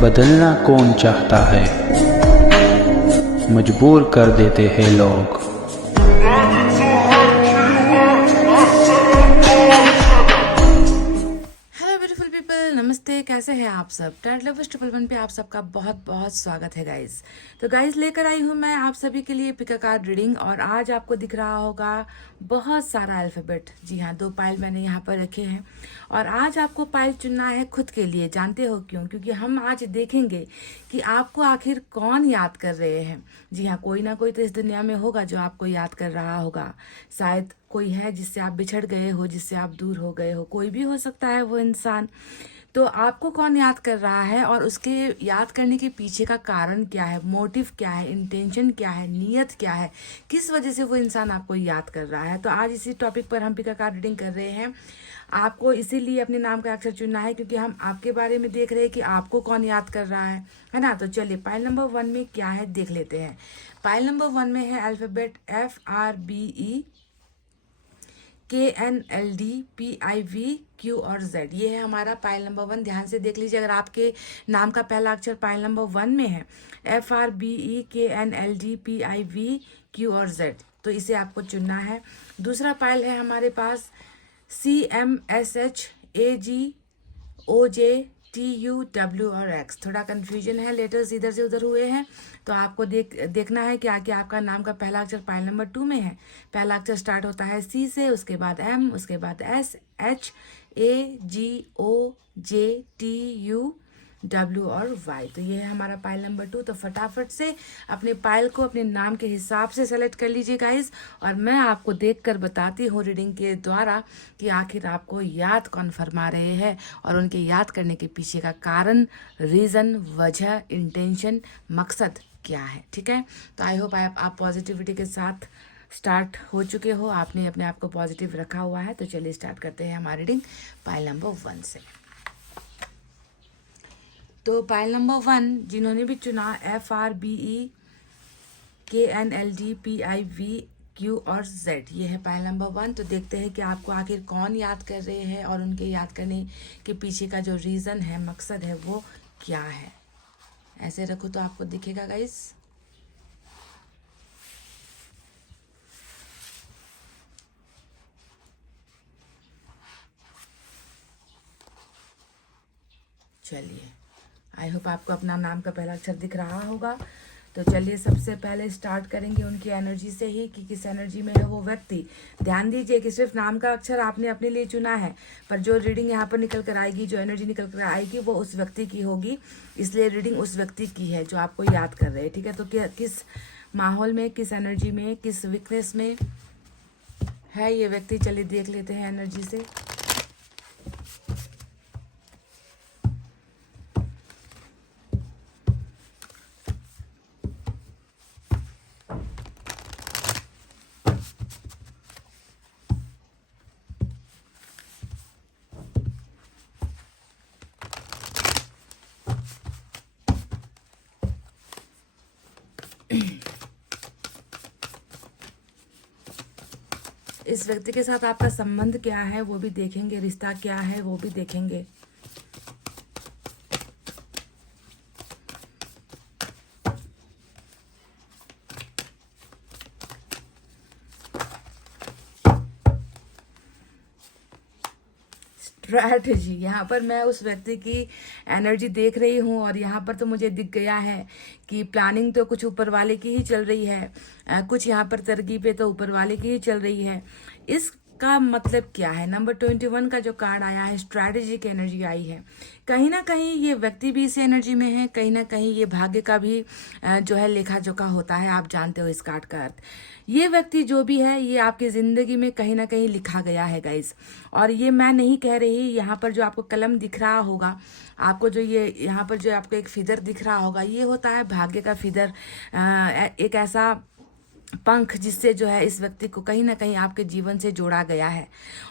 बदलना कौन चाहता है, मजबूर कर देते हैं लोग। हेलो ब्यूटीफुल पीपल, नमस्ते। कैसे हैं आप सब? टैट लवर्स 111 पे आप सबका बहुत बहुत स्वागत है गाइस। तो गाइस लेकर आई हूँ मैं आप सभी के लिए पिक अ कार्ड रीडिंग, और आज आपको दिख रहा होगा बहुत सारा अल्फ़ाबेट। जी हाँ, 2 पाइल मैंने यहाँ पर रखे हैं और आज आपको पाइल चुनना है खुद के लिए। जानते हो क्यों? क्योंकि हम आज देखेंगे कि आपको आखिर कौन याद कर रहे हैं। जी हाँ, कोई ना कोई तो इस दुनिया में होगा जो आपको याद कर रहा होगा। शायद कोई है जिससे आप बिछड़ गए हो, जिससे आप दूर हो गए हो, कोई भी हो सकता है वो इंसान। तो आपको कौन याद कर रहा है और उसके याद करने के पीछे का कारण क्या है, मोटिव क्या है, इंटेंशन क्या है, नीयत क्या है, किस वजह से वो इंसान आपको याद कर रहा है। तो आज इसी टॉपिक पर हम पिका कार्ड रीडिंग कर रहे हैं। आपको इसीलिए अपने नाम का अक्षर चुनना है क्योंकि हम आपके बारे में देख रहे हैं कि आपको कौन याद कर रहा है ना। तो चलिए पाइल नंबर 1 में क्या है देख लेते हैं। पाइल नंबर 1 में है अल्फ़ाबेट FRBE KNLDPIVQ और Z। ये है हमारा पाइल नंबर 1। ध्यान से देख लीजिए, अगर आपके नाम का पहला अक्षर पाइल नंबर 1 में है FRBE KNLDPIVQ और Z, तो इसे आपको चुनना है। दूसरा पाइल है हमारे पास CMSHAGOJTUW और X। थोड़ा कन्फ्यूजन है, लेटर्स इधर से उधर हुए हैं, तो आपको देखना है कि आगे आपका नाम का पहला अक्षर पाइल नंबर 2 में है। पहला अक्षर स्टार्ट होता है C से, उसके बाद M, उसके बाद SHAGOJTUW और Y। तो ये है हमारा पाइल नंबर 2। तो फटाफट से अपने पाइल को अपने नाम के हिसाब से सेलेक्ट कर लीजिए गाइस, और मैं आपको देखकर बताती हूँ रीडिंग के द्वारा कि आखिर आपको याद कौन फरमा रहे हैं और उनके याद करने के पीछे का कारण, रीज़न, वजह, इंटेंशन, मकसद क्या है। ठीक है, तो आई होप आप पॉजिटिविटी के साथ स्टार्ट हो चुके हो, आपने अपने आप को पॉजिटिव रखा हुआ है। तो चलिए स्टार्ट करते हैं हमारी रीडिंग पाइल नंबर 1 से। तो पाइल नंबर 1 जिन्होंने भी चुना FRBE KNLDPIVQ और Z, ये है पाइल नंबर 1। तो देखते हैं कि आपको आखिर कौन याद कर रहे हैं और उनके याद करने के पीछे का जो रीज़न है, मकसद है, वो क्या है। ऐसे रखो तो आपको दिखेगा गाइस। चलिए, आई होप आपको अपना नाम का पहला अक्षर दिख रहा होगा। तो चलिए सबसे पहले स्टार्ट करेंगे उनकी एनर्जी से ही कि किस एनर्जी में है वो व्यक्ति। ध्यान दीजिए कि सिर्फ नाम का अक्षर आपने अपने लिए चुना है, पर जो रीडिंग यहाँ पर निकल कर आएगी, जो एनर्जी निकल कर आएगी, वो उस व्यक्ति की होगी। इसलिए रीडिंग उस व्यक्ति की है जो आपको याद कर रहे हैं। ठीक है, तो किस माहौल में, किस एनर्जी में, किस वीकनेस में है ये व्यक्ति, चलिए देख लेते हैं एनर्जी से। इस व्यक्ति के साथ आपका संबंध क्या है वो भी देखेंगे, रिश्ता क्या है वो भी देखेंगे। स्ट्रैटेजी, यहाँ पर मैं उस व्यक्ति की एनर्जी देख रही हूँ और यहाँ पर तो मुझे दिख गया है कि प्लानिंग तो कुछ ऊपर वाले की ही चल रही है, कुछ यहाँ पर तरकीबें तो ऊपर वाले की ही चल रही है। इसका मतलब क्या है? नंबर 21 का जो कार्ड आया है, स्ट्रैटेजी की एनर्जी आई है। कहीं ना कहीं ये व्यक्ति भी इस एनर्जी में है, कहीं ना कहीं ये भाग्य का भी जो है लेखा जोखा होता है। आप जानते हो इस कार्ड का अर्थ। ये व्यक्ति जो भी है, ये आपकी ज़िंदगी में कहीं ना कहीं लिखा गया है गाइस। और ये मैं नहीं कह रही, यहाँ पर जो आपको कलम दिख रहा होगा, आपको जो ये यहाँ पर जो आपको एक फिदर दिख रहा होगा, ये होता है भाग्य का फिदर। एक ऐसा पंख जिससे जो है इस व्यक्ति को कहीं ना कहीं आपके जीवन से जोड़ा गया है।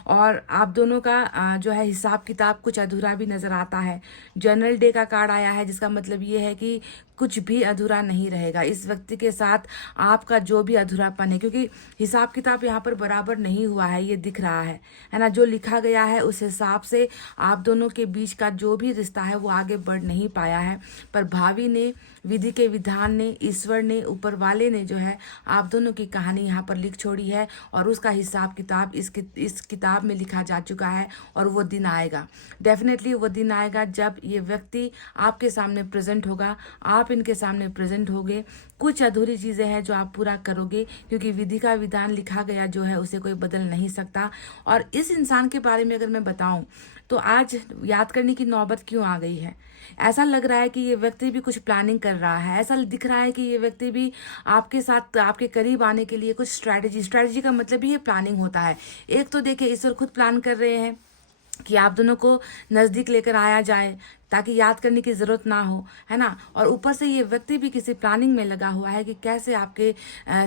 और आप दोनों का जो है हिसाब किताब कुछ अधूरा भी नज़र आता है। जनरल डे का कार्ड आया है, जिसका मतलब ये है कि कुछ भी अधूरा नहीं रहेगा। इस व्यक्ति के साथ आपका जो भी अधूरापन है, क्योंकि हिसाब किताब यहाँ पर बराबर नहीं हुआ है, ये दिख रहा है ना। जो लिखा गया है उस हिसाब से आप दोनों के बीच का जो भी रिश्ता है वो आगे बढ़ नहीं पाया है। पर भावी ने, विधि के विधान ने, ईश्वर ने, ऊपर वाले ने जो है आप दोनों की कहानी यहाँ पर लिख छोड़ी है और उसका हिसाब किताब इस किताब में लिखा जा चुका है। और वो दिन आएगा, डेफिनेटली वो दिन आएगा जब ये व्यक्ति आपके सामने प्रेजेंट होगा, आप इनके सामने प्रेजेंट होगे। कुछ अधूरी चीज़ें हैं जो आप पूरा करोगे, क्योंकि विधि का विधान लिखा गया जो है उसे कोई बदल नहीं सकता। और इस इंसान के बारे में अगर मैं बताऊं तो आज याद करने की नौबत क्यों आ गई है। ऐसा लग रहा है कि ये व्यक्ति भी कुछ प्लानिंग कर रहा है। ऐसा दिख रहा है कि ये व्यक्ति भी आपके साथ, आपके करीब आने के लिए कुछ स्ट्रैटेजी का मतलब ही ये प्लानिंग होता है। एक तो देखिए ईश्वर खुद प्लान कर रहे हैं कि आप दोनों को नज़दीक लेकर आया जाए ताकि याद करने की ज़रूरत ना हो, है ना। और ऊपर से ये व्यक्ति भी किसी प्लानिंग में लगा हुआ है कि कैसे आपके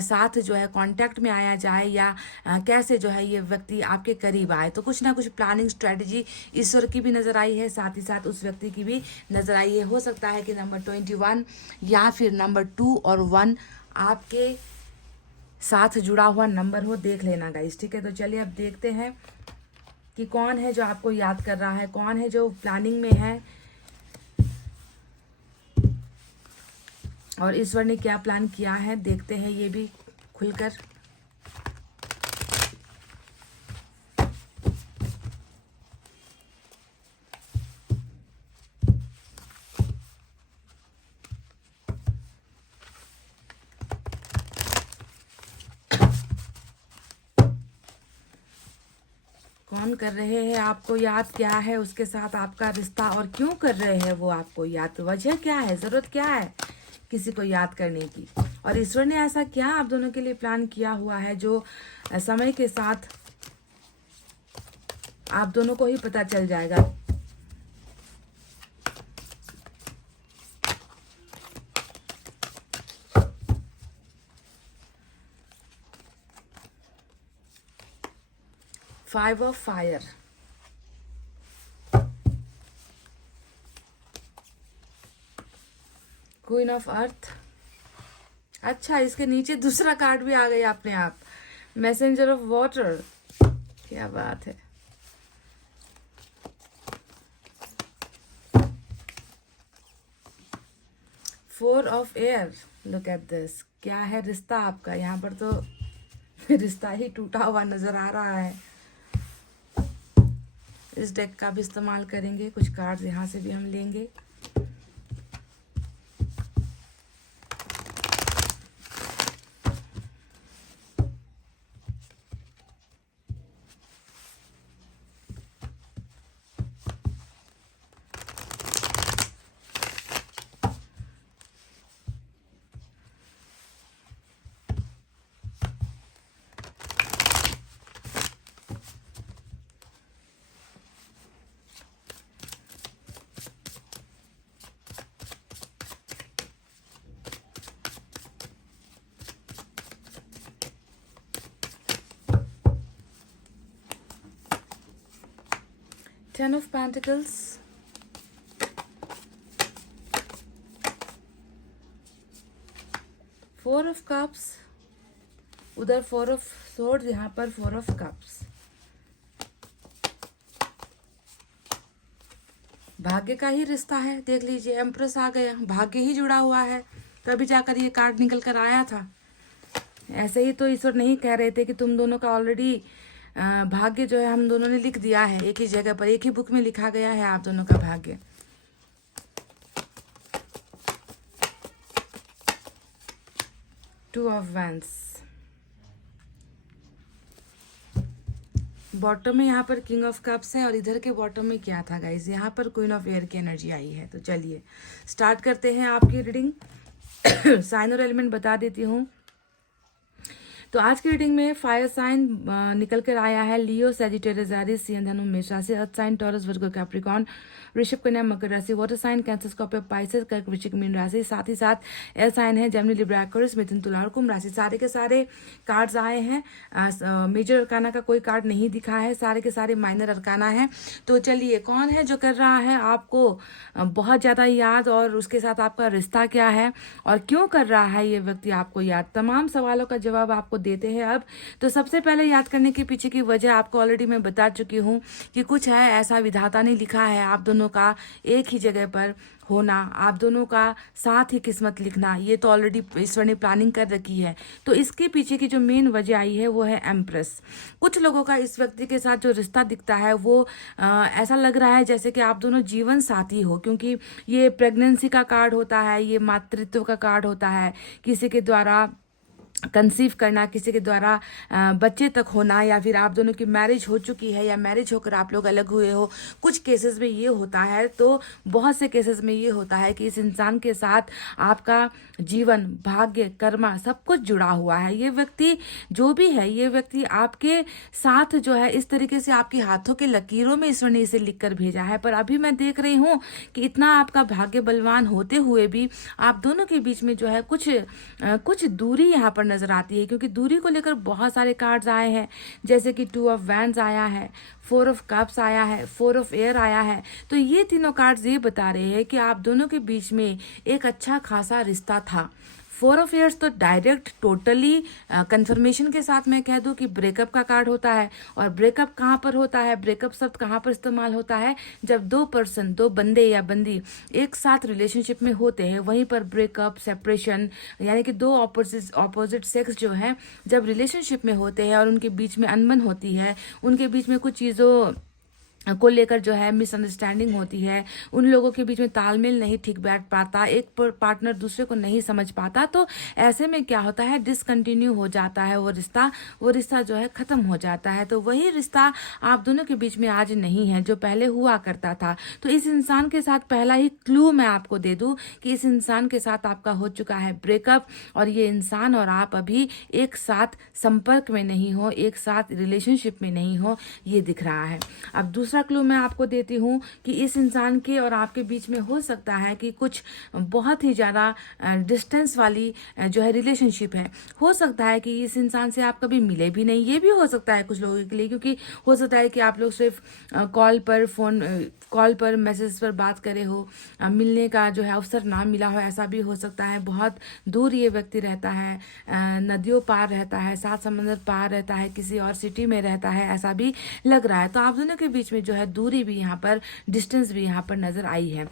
साथ जो है कांटेक्ट में आया जाए, या कैसे जो है ये व्यक्ति आपके करीब आए। तो कुछ ना कुछ प्लानिंग स्ट्रेटजी ईश्वर की भी नज़र आई है, साथ ही साथ उस व्यक्ति की भी नज़र आई है। हो सकता है कि नंबर 21 या फिर नंबर 2 और 1 आपके साथ जुड़ा हुआ नंबर हो। देख लेना गाइस, ठीक है। तो चलिए अब देखते हैं कि कौन है जो आपको याद कर रहा है, कौन है जो प्लानिंग में है और ईश्वर ने क्या प्लान किया है। देखते हैं ये भी खुलकर। कौन कर रहे हैं आपको याद, क्या है उसके साथ आपका रिश्ता और क्यों कर रहे हैं वो आपको याद, वजह क्या है, ज़रूरत क्या है किसी को याद करने की। और ईश्वर ने ऐसा क्या आप दोनों के लिए प्लान किया हुआ है जो समय के साथ आप दोनों को ही पता चल जाएगा। Five of fire, queen of earth. अच्छा, इसके नीचे दूसरा कार्ड भी आ गया अपने आप, मैसेंजर ऑफ वाटर। क्या बात है। Four of air, look at this. क्या है रिश्ता आपका, यहाँ पर तो रिश्ता ही टूटा हुआ नजर आ रहा है। इस डेक का भी इस्तेमाल करेंगे, कुछ कार्ड्स यहाँ से भी हम लेंगे। Ten of Pentacles, Four of Cups, उधर Four of Swords, यहाँ पर Four of Cups। भाग्य का ही रिश्ता है, देख लीजिए एम्प्रेस आ गया, भाग्य ही जुड़ा हुआ है, तभी जाकर ये कार्ड निकल कर आया था। ऐसे ही तो ईश्वर नहीं कह रहे थे कि तुम दोनों का ऑलरेडी भाग्य जो है हम दोनों ने लिख दिया है, एक ही जगह पर, एक ही बुक में लिखा गया है आप दोनों का भाग्य। टू ऑफ वैंड्स, बॉटम में यहाँ पर किंग ऑफ कप्स है और इधर के बॉटम में क्या था गाइज, यहाँ पर क्वीन ऑफ एयर की एनर्जी आई है। तो चलिए स्टार्ट करते हैं आपकी रीडिंग। साइन और एलिमेंट बता देती हूँ। तो आज की रीडिंग में फायर साइन निकल कर आया है लियो, सैजिटेरियस, एरीज, सिंह, धनु, मेष राशि, earth sign Taurus, Virgo, Capricorn, वृषभ, कन्या, मकर राशि, water sign Cancer, Scorpio, Pisces, कर्क, वृश्चिक, मीन राशि, साथ ही साथ एयर साइन है जेमिनी, लिब्रा, एक्वेरियस, मिथुन, तुला और कुंभ राशि। सारे के सारे कार्ड्स आए हैं। मेजर अरकाना का कोई कार्ड नहीं दिखा है, सारे के सारे माइनर अरकाना है। तो चलिए, कौन है जो कर रहा है आपको बहुत ज़्यादा याद, और उसके साथ आपका रिश्ता क्या है और क्यों कर रहा है ये व्यक्ति आपको याद, तमाम सवालों का जवाब आपको देते हैं अब। तो सबसे पहले याद करने के पीछे की वजह आपको ऑलरेडी मैं बता चुकी हूँ कि कुछ है ऐसा विधाता ने लिखा है आप दोनों का एक ही जगह पर होना, आप दोनों का साथ ही किस्मत लिखना, ये तो ऑलरेडी ईश्वर ने प्लानिंग कर रखी है। तो इसके पीछे की जो मेन वजह आई है वो है एम्प्रेस। कुछ लोगों का इस व्यक्ति के साथ जो रिश्ता दिखता है वो ऐसा लग रहा है जैसे कि आप दोनों जीवन साथी हो, क्योंकि ये प्रेगनेंसी का कार्ड होता है, ये मातृत्व का कार्ड होता है, किसी के द्वारा कंसीव करना, किसी के द्वारा बच्चे तक होना, या फिर आप दोनों की मैरिज हो चुकी है या मैरिज होकर आप लोग अलग हुए हो। कुछ केसेस में ये होता है, तो बहुत से केसेस में ये होता है कि इस इंसान के साथ आपका जीवन, भाग्य, कर्मा सब कुछ जुड़ा हुआ है। ये व्यक्ति जो भी है, ये व्यक्ति आपके साथ जो है इस तरीके से आपके हाथों के लकीरों में ईश्वर ने इसे लिख कर भेजा है। पर अभी मैं देख रही हूँ कि इतना आपका भाग्य बलवान होते हुए भी आप दोनों के बीच में जो है कुछ दूरी यहाँ पर नजर आती है, क्योंकि दूरी को लेकर बहुत सारे कार्ड्स आए हैं, जैसे कि 2 ऑफ वैंड्स आया है, 4 ऑफ कप्स आया है, 4 ऑफ एयर आया है। तो ये तीनों कार्ड्स ये बता रहे हैं कि आप दोनों के बीच में एक अच्छा खासा रिश्ता था। 4 ऑफ एयर्स तो डायरेक्ट टोटली कंफर्मेशन के साथ मैं कह दूं कि ब्रेकअप का कार्ड होता है। और ब्रेकअप कहाँ पर होता है, ब्रेकअप शब्द कहाँ पर इस्तेमाल होता है, जब दो बंदे या बंदी एक साथ रिलेशनशिप में होते हैं, वहीं पर ब्रेकअप, सेपरेशन, यानी कि दो ऑपोजिट सेक्स जो है जब रिलेशनशिप में होते हैं और उनके बीच में अनबन होती है, उनके बीच में कुछ चीज़ों को लेकर जो है मिसअंडरस्टैंडिंग होती है, उन लोगों के बीच में तालमेल नहीं ठीक बैठ पाता, एक पार्टनर दूसरे को नहीं समझ पाता, तो ऐसे में क्या होता है, डिसकंटिन्यू हो जाता है वो रिश्ता जो है खत्म हो जाता है। तो वही रिश्ता आप दोनों के बीच में आज नहीं है जो पहले हुआ करता था। तो इस इंसान के साथ पहला ही क्लू मैं आपको दे दूं कि इस इंसान के साथ आपका हो चुका है ब्रेकअप, और ये इंसान और आप अभी एक साथ संपर्क में नहीं हो, एक साथ रिलेशनशिप में नहीं हो, ये दिख रहा है। अब दूसरा क्लू मैं आपको देती हूँ कि इस इंसान के और आपके बीच में हो सकता है कि कुछ बहुत ही ज़्यादा डिस्टेंस वाली जो है रिलेशनशिप है। हो सकता है कि इस इंसान से आप कभी मिले भी नहीं, ये भी हो सकता है कुछ लोगों के लिए, क्योंकि हो सकता है कि आप लोग सिर्फ कॉल पर मैसेज पर बात करे हो, मिलने का जो है अवसर ना मिला हो, ऐसा भी हो सकता है। बहुत दूर ये व्यक्ति रहता है, नदियों पार रहता है, 7 समंदर पार रहता है, किसी और सिटी में रहता है, ऐसा भी लग रहा है। तो आप दोनों के बीच में जो है दूरी भी यहाँ पर, डिस्टेंस भी यहाँ पर नजर आई है।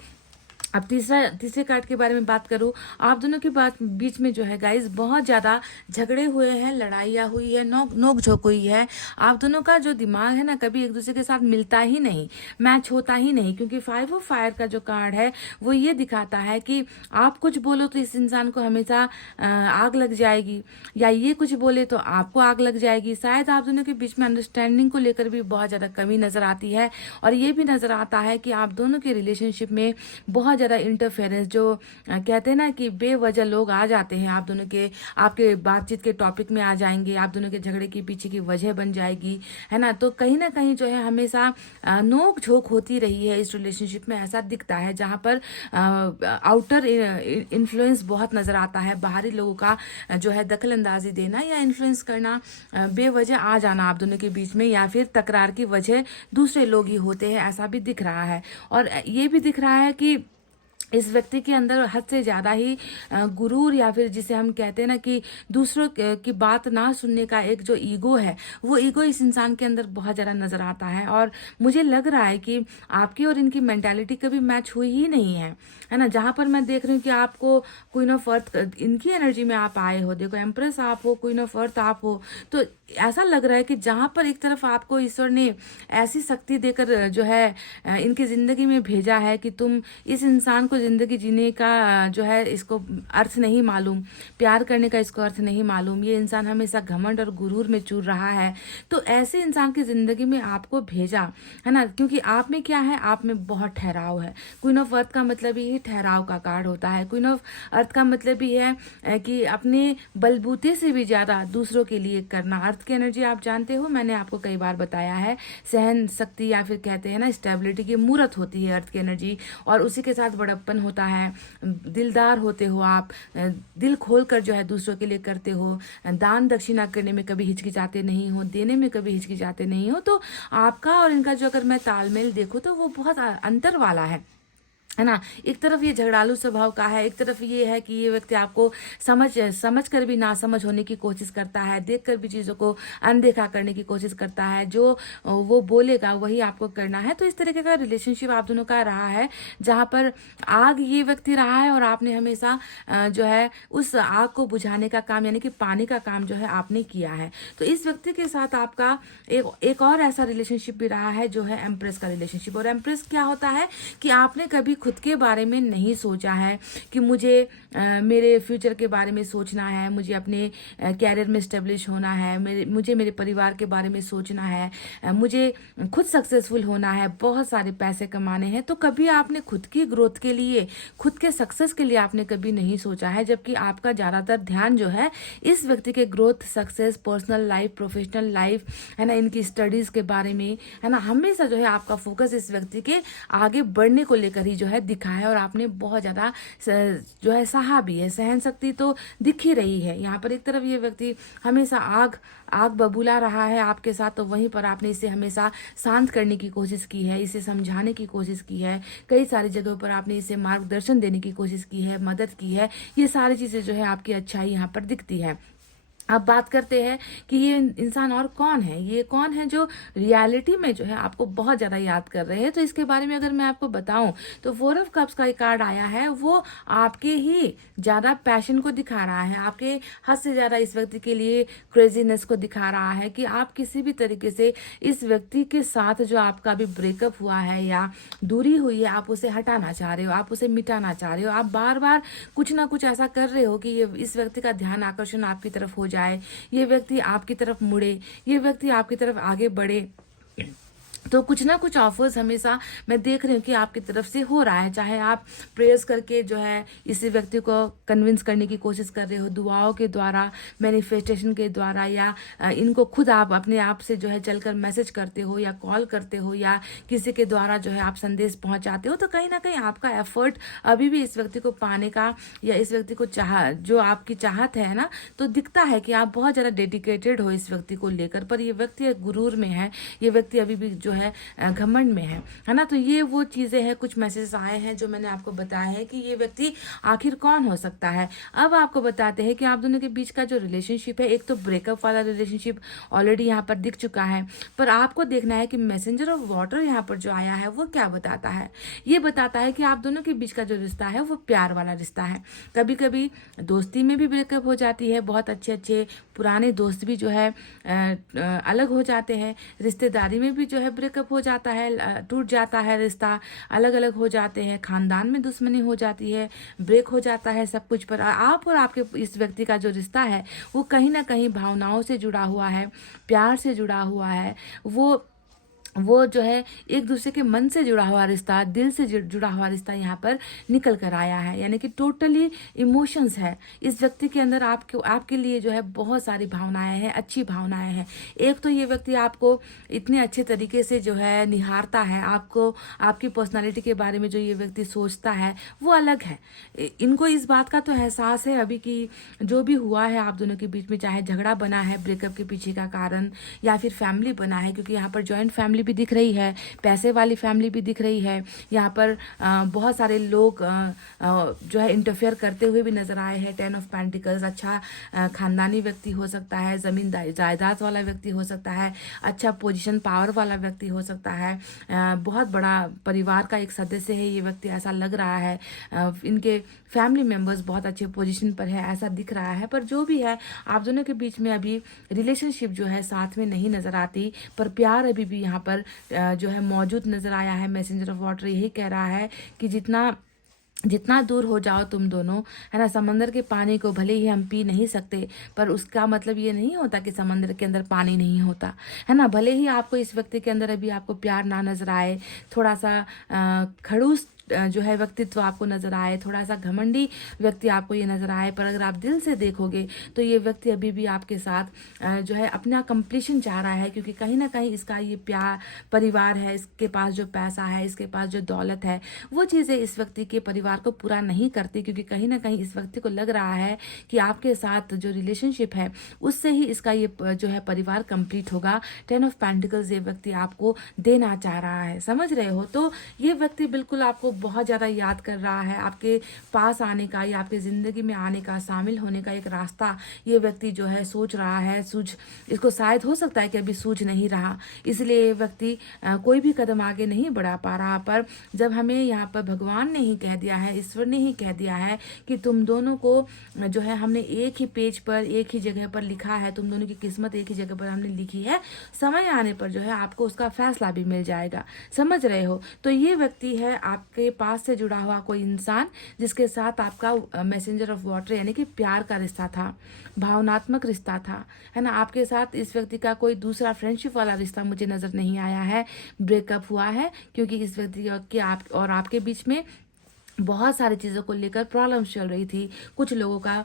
अब तीसरे कार्ड के बारे में बात करूँ, आप दोनों के बीच में जो है गाइस बहुत ज़्यादा झगड़े हुए हैं, लड़ाइयाँ हुई है, नोक झोंक हुई है। आप दोनों का जो दिमाग है ना, कभी एक दूसरे के साथ मिलता ही नहीं, मैच होता ही नहीं, क्योंकि 5 ऑफ फायर का जो कार्ड है वो ये दिखाता है कि आप कुछ बोलो तो इस इंसान को हमेशा आग लग जाएगी, या ये कुछ बोले तो आपको आग लग जाएगी। शायद आप दोनों के बीच में अंडरस्टैंडिंग को लेकर भी बहुत ज़्यादा कमी नज़र आती है, और ये भी नज़र आता है कि आप दोनों के रिलेशनशिप में बहुत ज़्यादा इंटरफेरेंस, जो कहते हैं ना कि बेवजह लोग आ जाते हैं आप दोनों के, आपके बातचीत के टॉपिक में आ जाएंगे, आप दोनों के झगड़े के पीछे की वजह बन जाएगी, है ना। तो कहीं ना कहीं जो है हमेशा नोक झोंक होती रही है इस रिलेशनशिप में, ऐसा दिखता है, जहाँ पर आउटर इन्फ्लुएंस बहुत नज़र आता है, बाहरी लोगों का जो है दखल अंदाजी देना या इन्फ्लुएंस करना, बेवजह आ जाना आप दोनों के बीच में, या फिर तकरार की वजह दूसरे लोग ही होते हैं, ऐसा भी दिख रहा है। और ये भी दिख रहा है कि इस व्यक्ति के अंदर हद से ज़्यादा ही गुरूर, या फिर जिसे हम कहते हैं ना कि दूसरों की बात ना सुनने का एक जो ईगो है, वो ईगो इस इंसान के अंदर बहुत ज़्यादा नज़र आता है। और मुझे लग रहा है कि आपकी और इनकी मेंटालिटी कभी मैच हुई ही नहीं है ना। जहाँ पर मैं देख रही हूँ कि आपको क्वीन ऑफ अर्थ, इनकी एनर्जी में आप आए हो, देखो एम्प्रेस आप हो, क्वीन ऑफ अर्थ आप हो, तो ऐसा लग रहा है कि जहाँ पर एक तरफ आपको ईश्वर ने ऐसी शक्ति देकर जो है इनकी ज़िंदगी में भेजा है कि तुम इस इंसान को ज़िंदगी जीने का जो है इसको अर्थ नहीं मालूम, प्यार करने का इसको अर्थ नहीं मालूम, ये इंसान हमेशा घमंड और गुरूर में चूर रहा है, तो ऐसे इंसान की ज़िंदगी में आपको भेजा है ना। क्योंकि आप में क्या है, आप में बहुत ठहराव है। क्वीन ऑफ अर्थ का मतलब ही ठहराव का कार्ड होता है। क्वीन ऑफ अर्थ का मतलब ही है कि अपने बलबूते से भी ज़्यादा दूसरों के लिए करना। अर्थ की एनर्जी आप जानते हो, मैंने आपको कई बार बताया है, सहन शक्ति या फिर कहते हैं ना स्टेबिलिटी की मूर्त होती है अर्थ की एनर्जी, और उसी के साथ बड़प्पन होता है। दिलदार होते हो आप, दिल खोल कर जो है दूसरों के लिए करते हो, दान दक्षिणा करने में कभी हिचकिचाते नहीं हो, देने में कभी हिचकिचाते नहीं हो। तो आपका और इनका जो अगर मैं तालमेल देखूँ तो वो बहुत अंतर वाला है ना। एक तरफ ये झगड़ालू स्वभाव का है, एक तरफ ये है कि ये व्यक्ति आपको समझ कर भी ना समझ होने की कोशिश करता है, देख कर भी चीज़ों को अनदेखा करने की कोशिश करता है, जो वो बोलेगा वही आपको करना है। तो इस तरीके का रिलेशनशिप आप दोनों का रहा है, जहाँ पर आग ये व्यक्ति रहा है और आपने हमेशा जो है उस आग को बुझाने का काम यानी कि पानी का काम जो है आपने किया है। तो इस व्यक्ति के साथ आपका एक और ऐसा रिलेशनशिप भी रहा है जो है एम्प्रेस का रिलेशनशिप। और एम्प्रेस क्या होता है कि आपने कभी खुद के बारे में नहीं सोचा है कि मुझे मेरे फ्यूचर के बारे में सोचना है, मुझे अपने कैरियर में स्टेब्लिश होना है, मुझे मेरे परिवार के बारे में सोचना है, मुझे खुद सक्सेसफुल होना है, बहुत सारे पैसे कमाने हैं। तो कभी आपने खुद की ग्रोथ के लिए, खुद के सक्सेस के लिए आपने कभी नहीं सोचा है, जबकि आपका ज़्यादातर ध्यान जो है इस व्यक्ति के growth, success, personal life, professional life है ना, इनकी स्टडीज़ के बारे में है ना, हमेशा जो है आपका फोकस इस व्यक्ति के आगे बढ़ने को लेकर ही जो है दिखा है। और आपने बहुत ज़्यादा जो है सहा भी है, सहन शक्ति तो दिख ही रही है। यहाँ पर एक तरफ ये व्यक्ति हमेशा आग बबूला रहा है आपके साथ, तो वहीं पर आपने इसे हमेशा शांत करने की कोशिश की है, इसे समझाने की कोशिश की है, कई सारी जगहों पर आपने इसे मार्गदर्शन देने की कोशिश की है, मदद की है। ये सारी चीज़ें जो है आपकी अच्छाई यहाँ पर दिखती है। अब बात करते हैं कि ये इंसान और कौन है, ये कौन है जो रियलिटी में जो है आपको बहुत ज़्यादा याद कर रहे हैं। तो इसके बारे में अगर मैं आपको बताऊं तो 4 ऑफ कप्स का एक कार्ड आया है, वो आपके ही ज़्यादा पैशन को दिखा रहा है, आपके हद से ज़्यादा इस व्यक्ति के लिए क्रेजीनेस को दिखा रहा है कि आप किसी भी तरीके से इस व्यक्ति के साथ जो आपका अभी ब्रेकअप हुआ है या दूरी हुई है, आप उसे हटाना चाह रहे हो, आप उसे मिटाना चाह रहे हो। आप बार बार कुछ ना कुछ ऐसा कर रहे हो कि ये इस व्यक्ति का ध्यान आकर्षण आपकी तरफ हो जाए, ये व्यक्ति आपकी तरफ मुड़े, ये व्यक्ति आपकी तरफ आगे बढ़े। तो कुछ ना कुछ ऑफर्स हमेशा मैं देख रही हूँ कि आपकी तरफ से हो रहा है, चाहे आप प्रेयर्स करके जो है इस व्यक्ति को कन्विंस करने की कोशिश कर रहे हो, दुआओं के द्वारा, मैनिफेस्टेशन के द्वारा, या इनको खुद आप अपने आप से जो है चलकर मैसेज करते हो या कॉल करते हो या किसी के द्वारा जो है आप संदेश पहुंचाते हो। तो कहीं ना कहीं आपका एफर्ट अभी भी इस व्यक्ति को पाने का या इस व्यक्ति को जो आपकी चाहत है ना, तो दिखता है कि आप बहुत ज़्यादा डेडिकेटेड हो इस व्यक्ति को लेकर। पर ये व्यक्ति गुरूर में है, ये व्यक्ति अभी भी जो है घमंड में है ना। तो ये वो चीज़ें हैं, कुछ मैसेज आए हैं जो मैंने आपको बताया है कि ये व्यक्ति आखिर कौन हो सकता है। अब आपको बताते हैं कि आप दोनों के बीच का जो रिलेशनशिप है, एक तो ब्रेकअप वाला रिलेशनशिप ऑलरेडी यहाँ पर दिख चुका है, पर आपको देखना है कि मैसेंजर ऑफ वाटर यहाँ पर जो आया है वो क्या बताता है। ये बताता है कि आप दोनों के बीच का जो रिश्ता है वो प्यार वाला रिश्ता है। कभी कभी दोस्ती में भी ब्रेकअप हो जाती है, बहुत अच्छे अच्छे पुराने दोस्त भी जो है अलग हो जाते हैं, रिश्तेदारी में भी जो है ब्रेकअप हो जाता है, टूट जाता है रिश्ता, अलग अलग हो जाते हैं, खानदान में दुश्मनी हो जाती है, ब्रेक हो जाता है सब कुछ। पर आप और आपके इस व्यक्ति का जो रिश्ता है वो कहीं ना कहीं भावनाओं से जुड़ा हुआ है, प्यार से जुड़ा हुआ है, वो जो है एक दूसरे के मन से जुड़ा हुआ रिश्ता, दिल से जुड़ा हुआ रिश्ता यहाँ पर निकल कर आया है। यानी कि टोटली इमोशंस है इस व्यक्ति के अंदर, आपके लिए जो है बहुत सारी भावनाएं हैं, अच्छी भावनाएं हैं। एक तो ये व्यक्ति आपको इतने अच्छे तरीके से जो है निहारता है, आपको आपकी पर्सनालिटी के बारे में जो ये व्यक्ति सोचता है वो अलग है। इनको इस बात का तो एहसास है अभी कि जो भी हुआ है आप दोनों के बीच में, चाहे झगड़ा बना है ब्रेकअप के पीछे का कारण या फिर फैमिली बना है, क्योंकि यहाँ पर जॉइंट फैमिली फैमिली भी दिख रही है, पैसे वाली फैमिली भी दिख रही है। यहाँ पर बहुत सारे लोग जो है इंटरफेयर करते हुए भी नजर आए हैं। 10 ऑफ पेंटिकल्स, अच्छा खानदानी व्यक्ति हो सकता है, जमीन जायदाद वाला व्यक्ति हो सकता है, अच्छा पोजीशन पावर वाला व्यक्ति हो सकता है, बहुत बड़ा परिवार का एक सदस्य है ये व्यक्ति, ऐसा लग रहा है। इनके फैमिली मेंबर्स बहुत अच्छे पोजीशन पर है, ऐसा दिख रहा है। पर जो भी है, आप दोनों के बीच में अभी रिलेशनशिप जो है साथ में नहीं नजर आती, पर प्यार अभी भी यहाँ पर जो है मौजूद नजर आया है। मैसेंजर ऑफ वाटर यही कह रहा है कि जितना दूर हो जाओ तुम दोनों, है ना, समंदर के पानी को भले ही हम पी नहीं सकते, पर उसका मतलब ये नहीं होता कि समंदर के अंदर पानी नहीं होता, है ना। भले ही आपको इस व्यक्ति के अंदर अभी आपको प्यार ना नजर आए, थोड़ा सा खड़ूस जो है व्यक्तित्व आपको नजर आए, थोड़ा सा घमंडी व्यक्ति आपको ये नजर आए, पर अगर आप दिल से देखोगे तो ये व्यक्ति अभी भी आपके साथ जो है अपना कंप्लीशन चाह रहा है, क्योंकि कहीं ना कहीं इसका ये प्यार परिवार है, इसके पास जो पैसा है, इसके पास जो दौलत है, वो चीज़ें इस व्यक्ति के परिवार को पूरा नहीं करती, क्योंकि कहीं ना कहीं इस व्यक्ति को लग रहा है कि आपके साथ जो रिलेशनशिप है उससे ही इसका ये जो है परिवार कंप्लीट होगा। 10 ऑफ पेंटिकल्स ये व्यक्ति आपको देना चाह रहा है, समझ रहे हो। तो ये व्यक्ति बिल्कुल आपको बहुत ज़्यादा याद कर रहा है, आपके पास आने का या आपके ज़िंदगी में आने का, शामिल होने का एक रास्ता ये व्यक्ति जो है सोच रहा है। इसको शायद हो सकता है कि अभी सूझ नहीं रहा, इसलिए ये व्यक्ति कोई भी कदम आगे नहीं बढ़ा पा रहा। पर जब हमें यहाँ पर भगवान ने ही कह दिया है, ईश्वर ने ही कह दिया है कि तुम दोनों को जो है हमने एक ही पेज पर, एक ही जगह पर लिखा है, तुम दोनों की किस्मत एक ही जगह पर हमने लिखी है, समय आने पर जो है आपको उसका फैसला भी मिल जाएगा, समझ रहे हो। तो ये व्यक्ति है आपके पास से जुड़ा हुआ कोई इंसान, जिसके साथ आपका मैसेंजर ऑफ वाटर यानी कि प्यार का रिश्ता था, भावनात्मक रिश्ता था, है ना। आपके साथ इस व्यक्ति का कोई दूसरा फ्रेंडशिप वाला रिश्ता मुझे नजर नहीं आया है। ब्रेकअप हुआ है क्योंकि इस व्यक्ति के आप और आपके बीच में बहुत सारी चीज़ों को लेकर प्रॉब्लम्स चल रही थी। कुछ लोगों का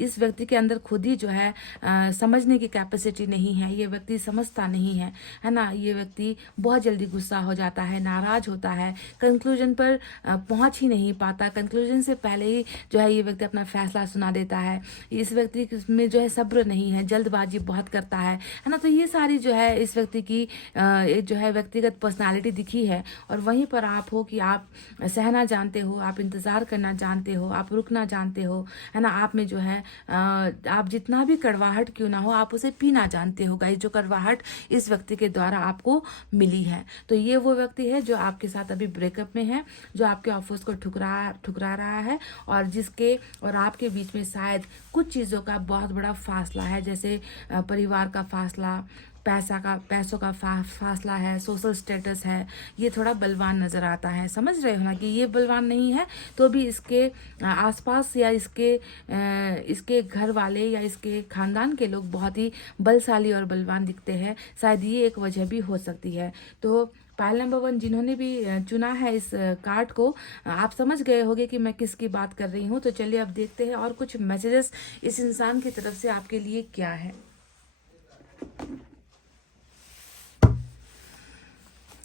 इस व्यक्ति के अंदर खुद ही जो है समझने की कैपेसिटी नहीं है, ये व्यक्ति समझता नहीं है, है ना। ये व्यक्ति बहुत जल्दी गुस्सा हो जाता है, नाराज होता है, कंक्लूजन पर पहुंच ही नहीं पाता, कंक्लूजन से पहले ही जो है ये व्यक्ति अपना फैसला सुना देता है। इस व्यक्ति में जो है सब्र नहीं है, जल्दबाजी बहुत करता है ना। तो ये सारी जो है इस व्यक्ति की जो है व्यक्तिगत पर्सनालिटी दिखी है। और वहीं पर आप हो कि आप सहना जानते हो, आप इंतज़ार करना जानते हो, आप रुकना जानते हो, है ना। आप में जो है आप जितना भी कड़वाहट क्यों ना हो, आप उसे पीना जानते हो गाइस, जो कड़वाहट इस व्यक्ति के द्वारा आपको मिली है। तो ये वो व्यक्ति है जो आपके साथ अभी ब्रेकअप में है, जो आपके ऑफर्स को ठुकरा रहा है, और जिसके और आपके बीच में शायद कुछ चीज़ों का बहुत बड़ा फासला है, जैसे परिवार का फासला, पैसों का फासला है, सोशल स्टेटस है। ये थोड़ा बलवान नज़र आता है, समझ रहे हो ना कि ये बलवान नहीं है तो भी इसके आसपास या इसके घर वाले या इसके खानदान के लोग बहुत ही बलशाली और बलवान दिखते हैं। शायद ये एक वजह भी हो सकती है। तो पायल नंबर 1 जिन्होंने भी चुना है इस कार्ड को, आप समझ गए होंगे कि मैं किसकी बात कर रही हूँ। तो चलिए अब देखते हैं और कुछ मैसेजेस इस इंसान की तरफ से आपके लिए क्या है।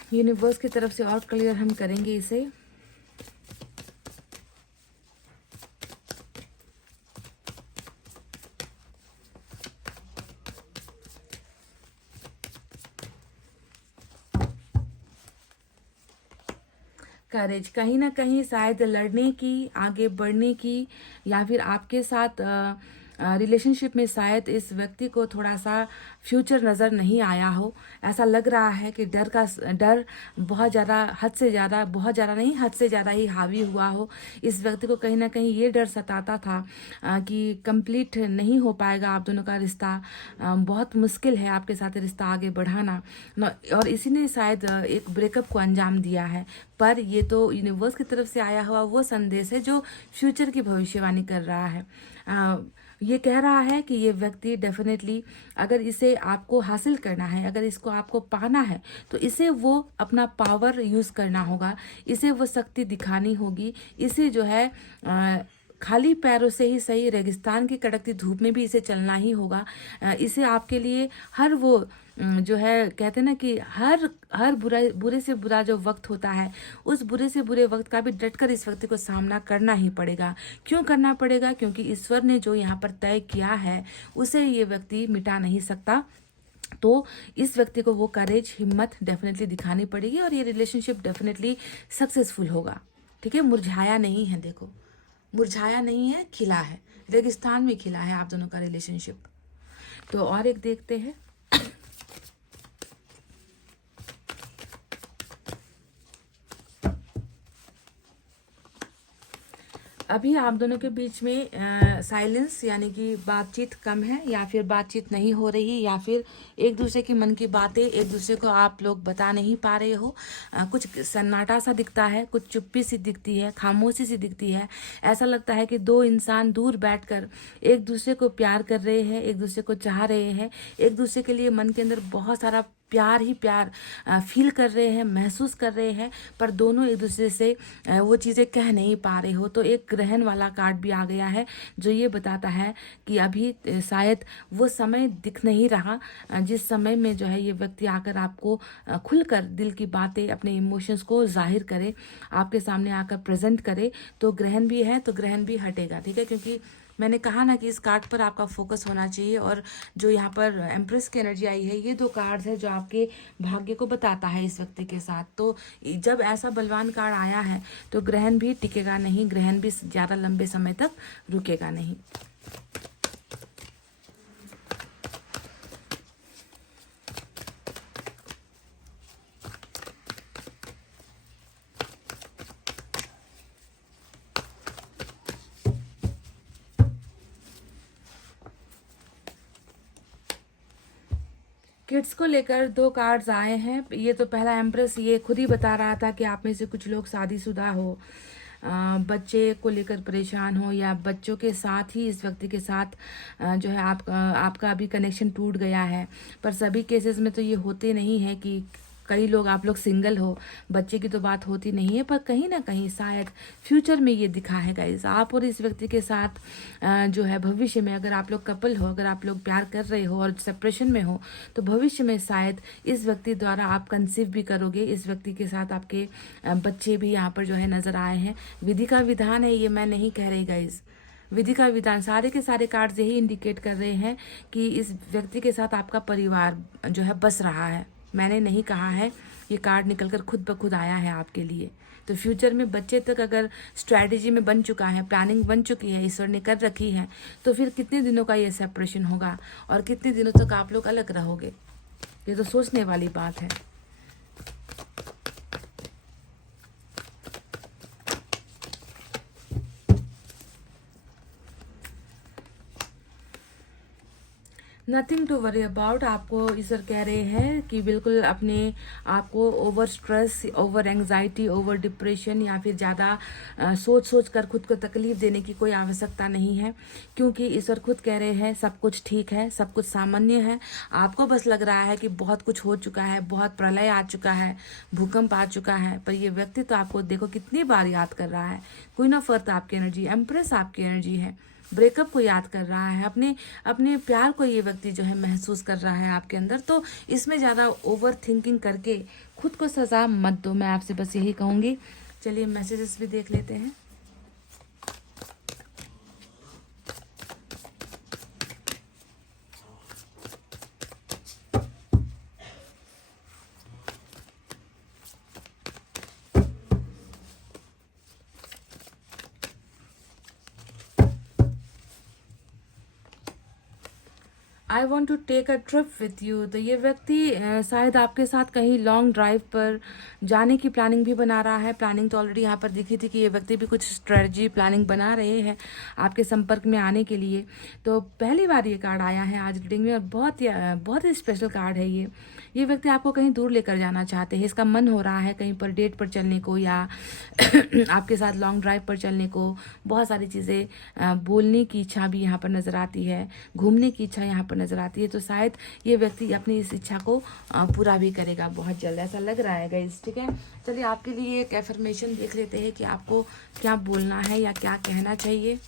यूनिवर्स की तरफ से और क्लियर हम करेंगे इसे। करेज, कहीं ना कहीं शायद लड़ने की, आगे बढ़ने की, या फिर आपके साथ रिलेशनशिप में शायद इस व्यक्ति को थोड़ा सा फ्यूचर नज़र नहीं आया हो। ऐसा लग रहा है कि डर बहुत ज़्यादा, हद से ज़्यादा, बहुत ज़्यादा नहीं, हद से ज़्यादा ही हावी हुआ हो। इस व्यक्ति को कहीं ना कहीं ये डर सताता था कि कंप्लीट नहीं हो पाएगा आप दोनों का रिश्ता, बहुत मुश्किल है आपके साथ रिश्ता आगे बढ़ाना, और इसी ने शायद एक ब्रेकअप को अंजाम दिया है। पर ये तो यूनिवर्स की तरफ से आया हुआ वो संदेश है जो फ्यूचर की भविष्यवाणी कर रहा है। ये कह रहा है कि ये व्यक्ति डेफिनेटली, अगर इसे आपको हासिल करना है, अगर इसको आपको पाना है, तो इसे वो अपना पावर यूज़ करना होगा, इसे वो शक्ति दिखानी होगी, इसे जो है खाली पैरों से ही सही, रेगिस्तान की कड़कती धूप में भी इसे चलना ही होगा। इसे आपके लिए हर वो जो है कहते हैं ना कि हर बुरे से बुरा जो वक्त होता है, उस बुरे से बुरे वक्त का भी डटकर इस व्यक्ति को सामना करना ही पड़ेगा। क्यों करना पड़ेगा? क्योंकि ईश्वर ने जो यहाँ पर तय किया है उसे ये व्यक्ति मिटा नहीं सकता। तो इस व्यक्ति को वो करेज, हिम्मत डेफिनेटली दिखानी पड़ेगी और ये रिलेशनशिप डेफिनेटली सक्सेसफुल होगा। ठीक है, मुरझाया नहीं है, देखो मुरझाया नहीं है, खिला है, रेगिस्तान में खिला है आप दोनों का रिलेशनशिप। तो और एक देखते हैं। अभी आप दोनों के बीच में साइलेंस यानी कि बातचीत कम है, या फिर बातचीत नहीं हो रही, या फिर एक दूसरे के मन की बातें एक दूसरे को आप लोग बता नहीं पा रहे हो। कुछ सन्नाटा सा दिखता है, कुछ चुप्पी सी दिखती है, खामोशी सी दिखती है। ऐसा लगता है कि दो इंसान दूर बैठकर एक दूसरे को प्यार कर रहे हैं, एक दूसरे को चाह रहे हैं, एक दूसरे के लिए मन के अंदर बहुत सारा प्यार ही प्यार फील कर रहे हैं, महसूस कर रहे हैं, पर दोनों एक दूसरे से वो चीज़ें कह नहीं पा रहे हो। तो एक ग्रहण वाला कार्ड भी आ गया है जो ये बताता है कि अभी शायद वो समय दिख नहीं रहा जिस समय में जो है ये व्यक्ति आकर आपको खुलकर दिल की बातें, अपने इमोशंस को जाहिर करे, आपके सामने आकर प्रेजेंट करे। तो ग्रहण भी है तो ग्रहण भी हटेगा। ठीक है, क्योंकि मैंने कहा ना कि इस कार्ड पर आपका फोकस होना चाहिए। और जो यहाँ पर एम्प्रेस की एनर्जी आई है, ये दो कार्ड्स है जो आपके भाग्य को बताता है इस व्यक्ति के साथ। तो जब ऐसा बलवान कार्ड आया है तो ग्रहण भी टिकेगा नहीं, ग्रहण भी ज़्यादा लंबे समय तक रुकेगा नहीं। किड्स को लेकर दो कार्ड्स आए हैं। ये तो पहला एम्प्रेस, ये खुद ही बता रहा था कि आप में से कुछ लोग शादीशुदा हो, बच्चे को लेकर परेशान हो, या बच्चों के साथ ही इस व्यक्ति के साथ जो है आपका अभी कनेक्शन टूट गया है। पर सभी केसेस में तो ये होते नहीं है कि कई लोग आप लोग सिंगल हो, बच्चे की तो बात होती नहीं है, पर कहीं ना कहीं शायद फ्यूचर में ये दिखा है गाइस, आप और इस व्यक्ति के साथ जो है भविष्य में, अगर आप लोग कपल हो, अगर आप लोग प्यार कर रहे हो और सेपरेशन में हो, तो भविष्य में शायद इस व्यक्ति द्वारा आप कंसीव भी करोगे। इस व्यक्ति के साथ आपके बच्चे भी यहाँ पर जो है नजर आए हैं। विधि का विधान है, ये मैं नहीं कह रही गाइस, विधि का विधान, सारे के सारे कार्ड्स यही इंडिकेट कर रहे हैं कि इस व्यक्ति के साथ आपका परिवार जो है बस रहा है। मैंने नहीं कहा है, ये कार्ड निकलकर खुद ब खुद आया है आपके लिए। तो फ्यूचर में बच्चे तक अगर स्ट्रैटेजी में बन चुका है, प्लानिंग बन चुकी है, ईश्वर ने कर रखी है, तो फिर कितने दिनों का ये सेपरेशन होगा और कितने दिनों तक आप लोग अलग रहोगे, ये तो सोचने वाली बात है। नथिंग टू वरी अबाउट, आपको ईश्वर कह रहे हैं कि बिल्कुल अपने आपको over stress, over anxiety, over depression या फिर ज़्यादा सोच कर खुद को तकलीफ देने की कोई आवश्यकता नहीं है, क्योंकि ईश्वर खुद कह रहे हैं सब कुछ ठीक है, सब कुछ सामान्य है। आपको बस लग रहा है कि बहुत कुछ हो चुका है, बहुत प्रलय आ चुका है, भूकंप आ चुका है, पर ये व्यक्ति तो आपको देखो कितनी बार याद कर रहा है। क्वीन ऑफ अर्थ आपकी एनर्जी, एम्प्रेस आपकी एनर्जी है, ब्रेकअप को याद कर रहा है, अपने अपने प्यार को ये व्यक्ति जो है महसूस कर रहा है आपके अंदर। तो इसमें ज़्यादा ओवर थिंकिंग करके खुद को सजा मत दो, मैं आपसे बस यही कहूँगी। चलिए मैसेजेस भी देख लेते हैं। I want to take a trip with you, तो ये व्यक्ति शायद आपके साथ कहीं लॉन्ग ड्राइव पर जाने की प्लानिंग भी बना रहा है। प्लानिंग तो ऑलरेडी यहाँ पर दिखी थी कि ये व्यक्ति भी कुछ स्ट्रेटजी प्लानिंग बना रहे हैं आपके संपर्क में आने के लिए। तो पहली बार ये कार्ड आया है आज रीडिंग में और बहुत ही स्पेशल कार्ड है ये व्यक्ति आपको कहीं दूर लेकर जाना चाहते हैं, इसका मन हो रहा है कहीं पर डेट पर चलने को, या आपके साथ लॉन्ग ड्राइव पर चलने को। बहुत सारी चीज़ें बोलने की इच्छा भी यहाँ पर नज़र आती है, घूमने की इच्छा यहाँ पर नज़र आती है। तो शायद ये व्यक्ति अपनी इस इच्छा को पूरा भी करेगा बहुत जल्द, ऐसा लग रहा है गाइस। ठीक है, चलिए आपके लिए एक एफर्मेशन देख लेते हैं कि आपको क्या बोलना है या क्या कहना चाहिए।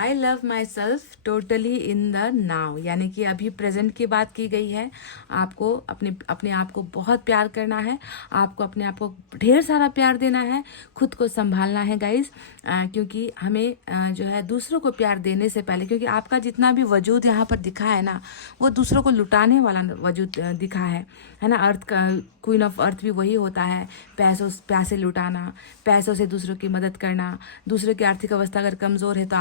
I love my self totally in the now, यानी कि अभी प्रेजेंट की बात की गई है। आपको अपने आप को बहुत प्यार करना है, आपको अपने आप को ढेर सारा प्यार देना है, खुद को संभालना है गाइज, क्योंकि हमें जो है दूसरों को प्यार देने से पहले, क्योंकि आपका जितना भी वजूद यहाँ पर दिखा है ना, वो दूसरों को लुटाने वाला वजूद दिखा है ना। अर्थ का क्वीन ऑफ अर्थ भी वही होता है, पैसे लुटाना, पैसों से दूसरों की मदद करना, दूसरों की आर्थिक अवस्था अगर कमज़ोर है तो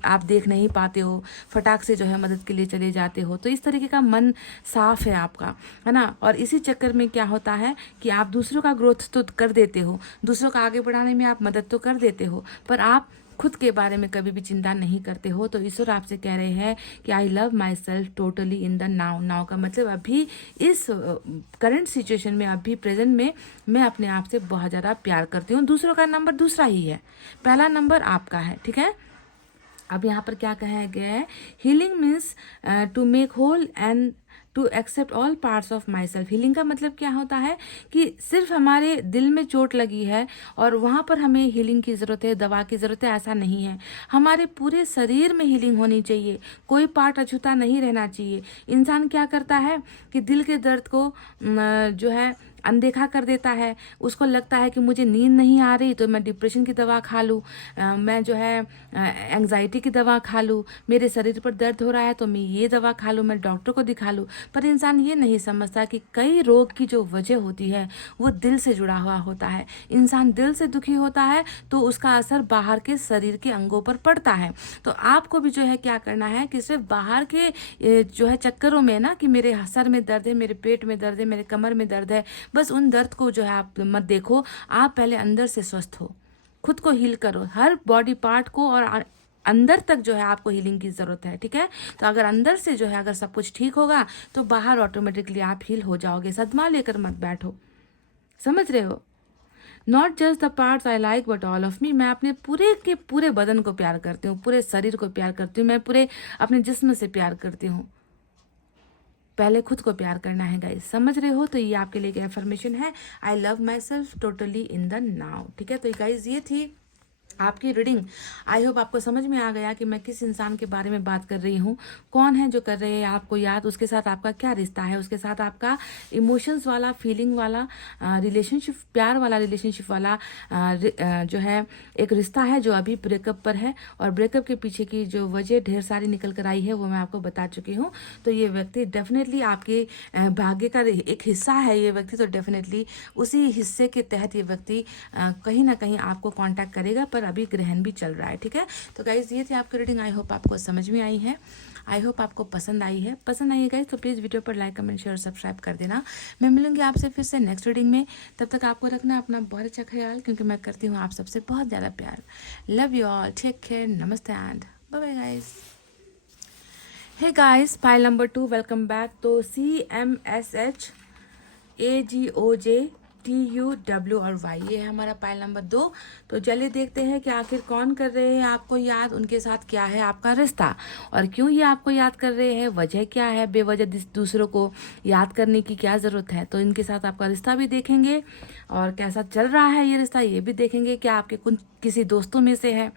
आप देख नहीं पाते हो, फटाक से जो है मदद के लिए चले जाते हो। तो इस तरीके का मन साफ है आपका, है ना। और इसी चक्कर में क्या होता है कि आप दूसरों का ग्रोथ तो कर देते हो, दूसरों का आगे बढ़ाने में आप मदद तो कर देते हो, पर आप खुद के बारे में कभी भी चिंता नहीं करते हो। तो ईश्वर आपसे कह रहे हैं कि I love my self totally in the now. Now का मतलब अभी इस करंट सिचुएशन में, अभी प्रेजेंट में मैं अपने आप से बहुत ज़्यादा प्यार करती हूँ। दूसरों का नंबर दूसरा ही है, पहला नंबर आपका है, ठीक है। अब यहाँ पर क्या कहा गया है, healing means to make whole and to accept all parts of my self. Healing का मतलब क्या होता है कि सिर्फ हमारे दिल में चोट लगी है और वहाँ पर हमें हीलिंग की ज़रूरत है, दवा की ज़रूरत है, ऐसा नहीं है। हमारे पूरे शरीर में हीलिंग होनी चाहिए, कोई पार्ट अछूता नहीं रहना चाहिए। इंसान क्या करता है कि दिल के दर्द को जो है अनदेखा कर देता है। उसको लगता है कि मुझे नींद नहीं आ रही तो मैं डिप्रेशन की दवा खा लूँ, मैं जो है एंग्जाइटी की दवा खा लूँ, मेरे शरीर पर दर्द हो रहा है तो मैं ये दवा खा लूँ, मैं डॉक्टर को दिखा लूँ। पर इंसान ये नहीं समझता कि कई रोग की जो वजह होती है वो दिल से जुड़ा हुआ होता है। इंसान दिल से दुखी होता है तो उसका असर बाहर के शरीर के अंगों पर पड़ता है। तो आपको भी जो है क्या करना है कि सिर्फ बाहर के जो है चक्करों में ना, कि मेरे सर में दर्द है, मेरे पेट में दर्द है, मेरे कमर में दर्द है, बस उन दर्द को जो है आप मत देखो। आप पहले अंदर से स्वस्थ हो, खुद को हील करो, हर बॉडी पार्ट को, और अंदर तक जो है आपको हीलिंग की ज़रूरत है, ठीक है। तो अगर अंदर से जो है अगर सब कुछ ठीक होगा तो बाहर ऑटोमेटिकली आप हील हो जाओगे। सदमा लेकर मत बैठो, समझ रहे हो। Not just the parts I like but all of me. मैं अपने पूरे के पूरे बदन को प्यार करती हूँ, पूरे शरीर को प्यार करती हूँ, मैं पूरे अपने जिस्म से प्यार करती हूँ। पहले खुद को प्यार करना है गाइस, समझ रहे हो। तो ये आपके लिए एक एफर्मेशन है, I love my self totally in the now, ठीक है। तो गाइस ये थी आपकी रीडिंग। आई होप आपको समझ में आ गया कि मैं किस इंसान के बारे में बात कर रही हूँ, कौन है जो कर रहे हैं आपको याद, उसके साथ आपका क्या रिश्ता है, उसके साथ आपका इमोशंस वाला, फीलिंग वाला रिलेशनशिप, प्यार वाला रिलेशनशिप वाला जो है एक रिश्ता है जो अभी ब्रेकअप पर है। और ब्रेकअप के पीछे की जो वजह ढेर सारी निकल कर आई है वो मैं आपको बता चुकी हूँ। तो ये व्यक्ति डेफिनेटली आपके भाग्य का एक हिस्सा है ये व्यक्ति, तो डेफिनेटली उसी हिस्से के तहत ये व्यक्ति कहीं ना कहीं आपको कांटेक्ट करेगा, पर अभी ग्रहण भी चल रहा है, ठीक है। तो गाइज ये थी आपकी रीडिंग, आई होप आपको समझ में आई है, आई होप आपको पसंद आई है। पसंद आई है गाइज तो प्लीज़ वीडियो पर लाइक, कमेंट, शेयर, सब्सक्राइब कर देना। मैं मिलूंगी आपसे फिर से नेक्स्ट रीडिंग में। तब तक आपको रखना अपना बहुत अच्छा ख्याल, क्योंकि मैं करती हूँ आप सबसे बहुत ज़्यादा प्यार। Love you all, take care, नमस्ते and bye bye guys. Hey guys, file number 2, welcome back. तो CMSH AGOJ TU W और Y, ये है हमारा पाइल नंबर 2। तो चलिए देखते हैं कि आखिर कौन कर रहे हैं आपको याद, उनके साथ क्या है आपका रिश्ता, और क्यों ये आपको याद कर रहे हैं, वजह क्या है, बेवजह दूसरों को याद करने की क्या ज़रूरत है। तो इनके साथ आपका रिश्ता भी देखेंगे और कैसा चल रहा है ये रिश्ता, ये भी देखेंगे। क्या आपके किसी दोस्तों में से है,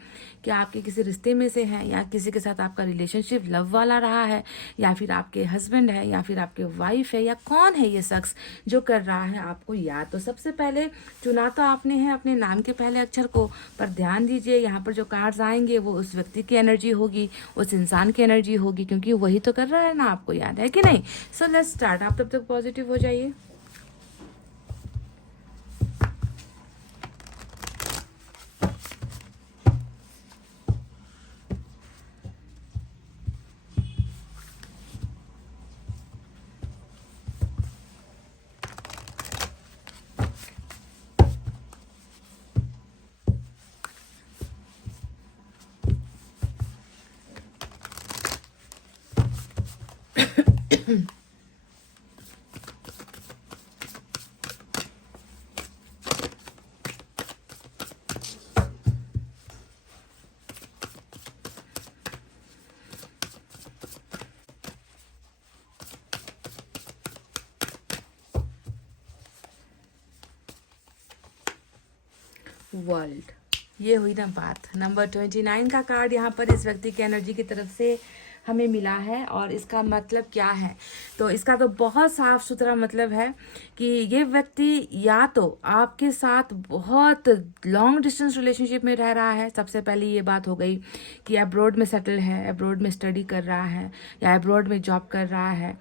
क्या आपके किसी रिश्ते में से है, या किसी के साथ आपका रिलेशनशिप लव वाला रहा है, या फिर आपके हस्बैंड है, या फिर आपके वाइफ है, या कौन है ये शख्स जो कर रहा है आपको याद। तो सबसे पहले चुना तो आपने है अपने नाम के पहले अक्षर को, पर ध्यान दीजिए यहाँ पर जो कार्ड्स आएंगे वो उस व्यक्ति की एनर्जी होगी, उस इंसान की एनर्जी होगी, क्योंकि वही तो कर रहा है ना आपको याद, है कि नहीं। So let's start. आप तब तक पॉजिटिव हो जाइए। वर्ल्ड, ये हुई ना बात। नंबर 29 का कार्ड यहाँ पर इस व्यक्ति की एनर्जी की तरफ से हमें मिला है और इसका मतलब क्या है, तो इसका तो बहुत साफ सुथरा मतलब है कि ये व्यक्ति या तो आपके साथ बहुत लॉन्ग डिस्टेंस रिलेशनशिप में रह रहा है। सबसे पहले ये बात हो गई कि अब्रॉड में सेटल है, अब्रॉड में स्टडी कर रहा है या अब्रॉड में जॉब कर रहा है,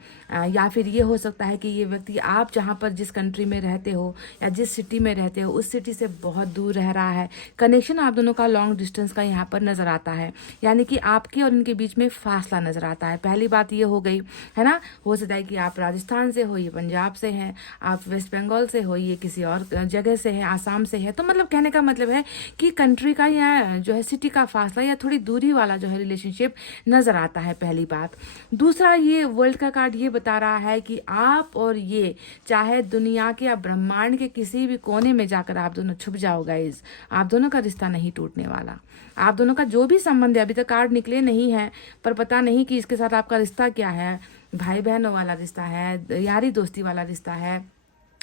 या फिर ये हो सकता है कि ये व्यक्ति आप जहाँ पर जिस कंट्री में रहते हो या जिस सिटी में रहते हो उस सिटी से बहुत दूर रह रहा है। कनेक्शन आप दोनों का लॉन्ग डिस्टेंस का यहाँ पर नज़र आता है, यानी कि आपके और इनके बीच में फासला नज़र आता है। पहली बात ये हो गई है ना। हो सकता है कि आप राजस्थान से हो, ये पंजाब से हैं, आप वेस्ट बंगाल से हो, ये किसी और जगह से है, आसाम से है। तो मतलब कहने का मतलब है कि कंट्री का या जो है सिटी का फासला या थोड़ी दूरी वाला जो है रिलेशनशिप नज़र आता है, पहली बात। दूसरा, ये वर्ल्ड का कार्ड ये बता रहा है कि आप और ये चाहे दुनिया के या ब्रह्मांड के किसी भी कोने में जाकर आप दोनों छुप जाओ गाइज, आप दोनों का रिश्ता नहीं टूटने वाला। आप दोनों का जो भी संबंध है, अभी तक कार्ड निकले नहीं है पर पता नहीं कि इसके साथ आपका रिश्ता क्या है, भाई बहनों वाला रिश्ता है, यारी दोस्ती वाला रिश्ता है,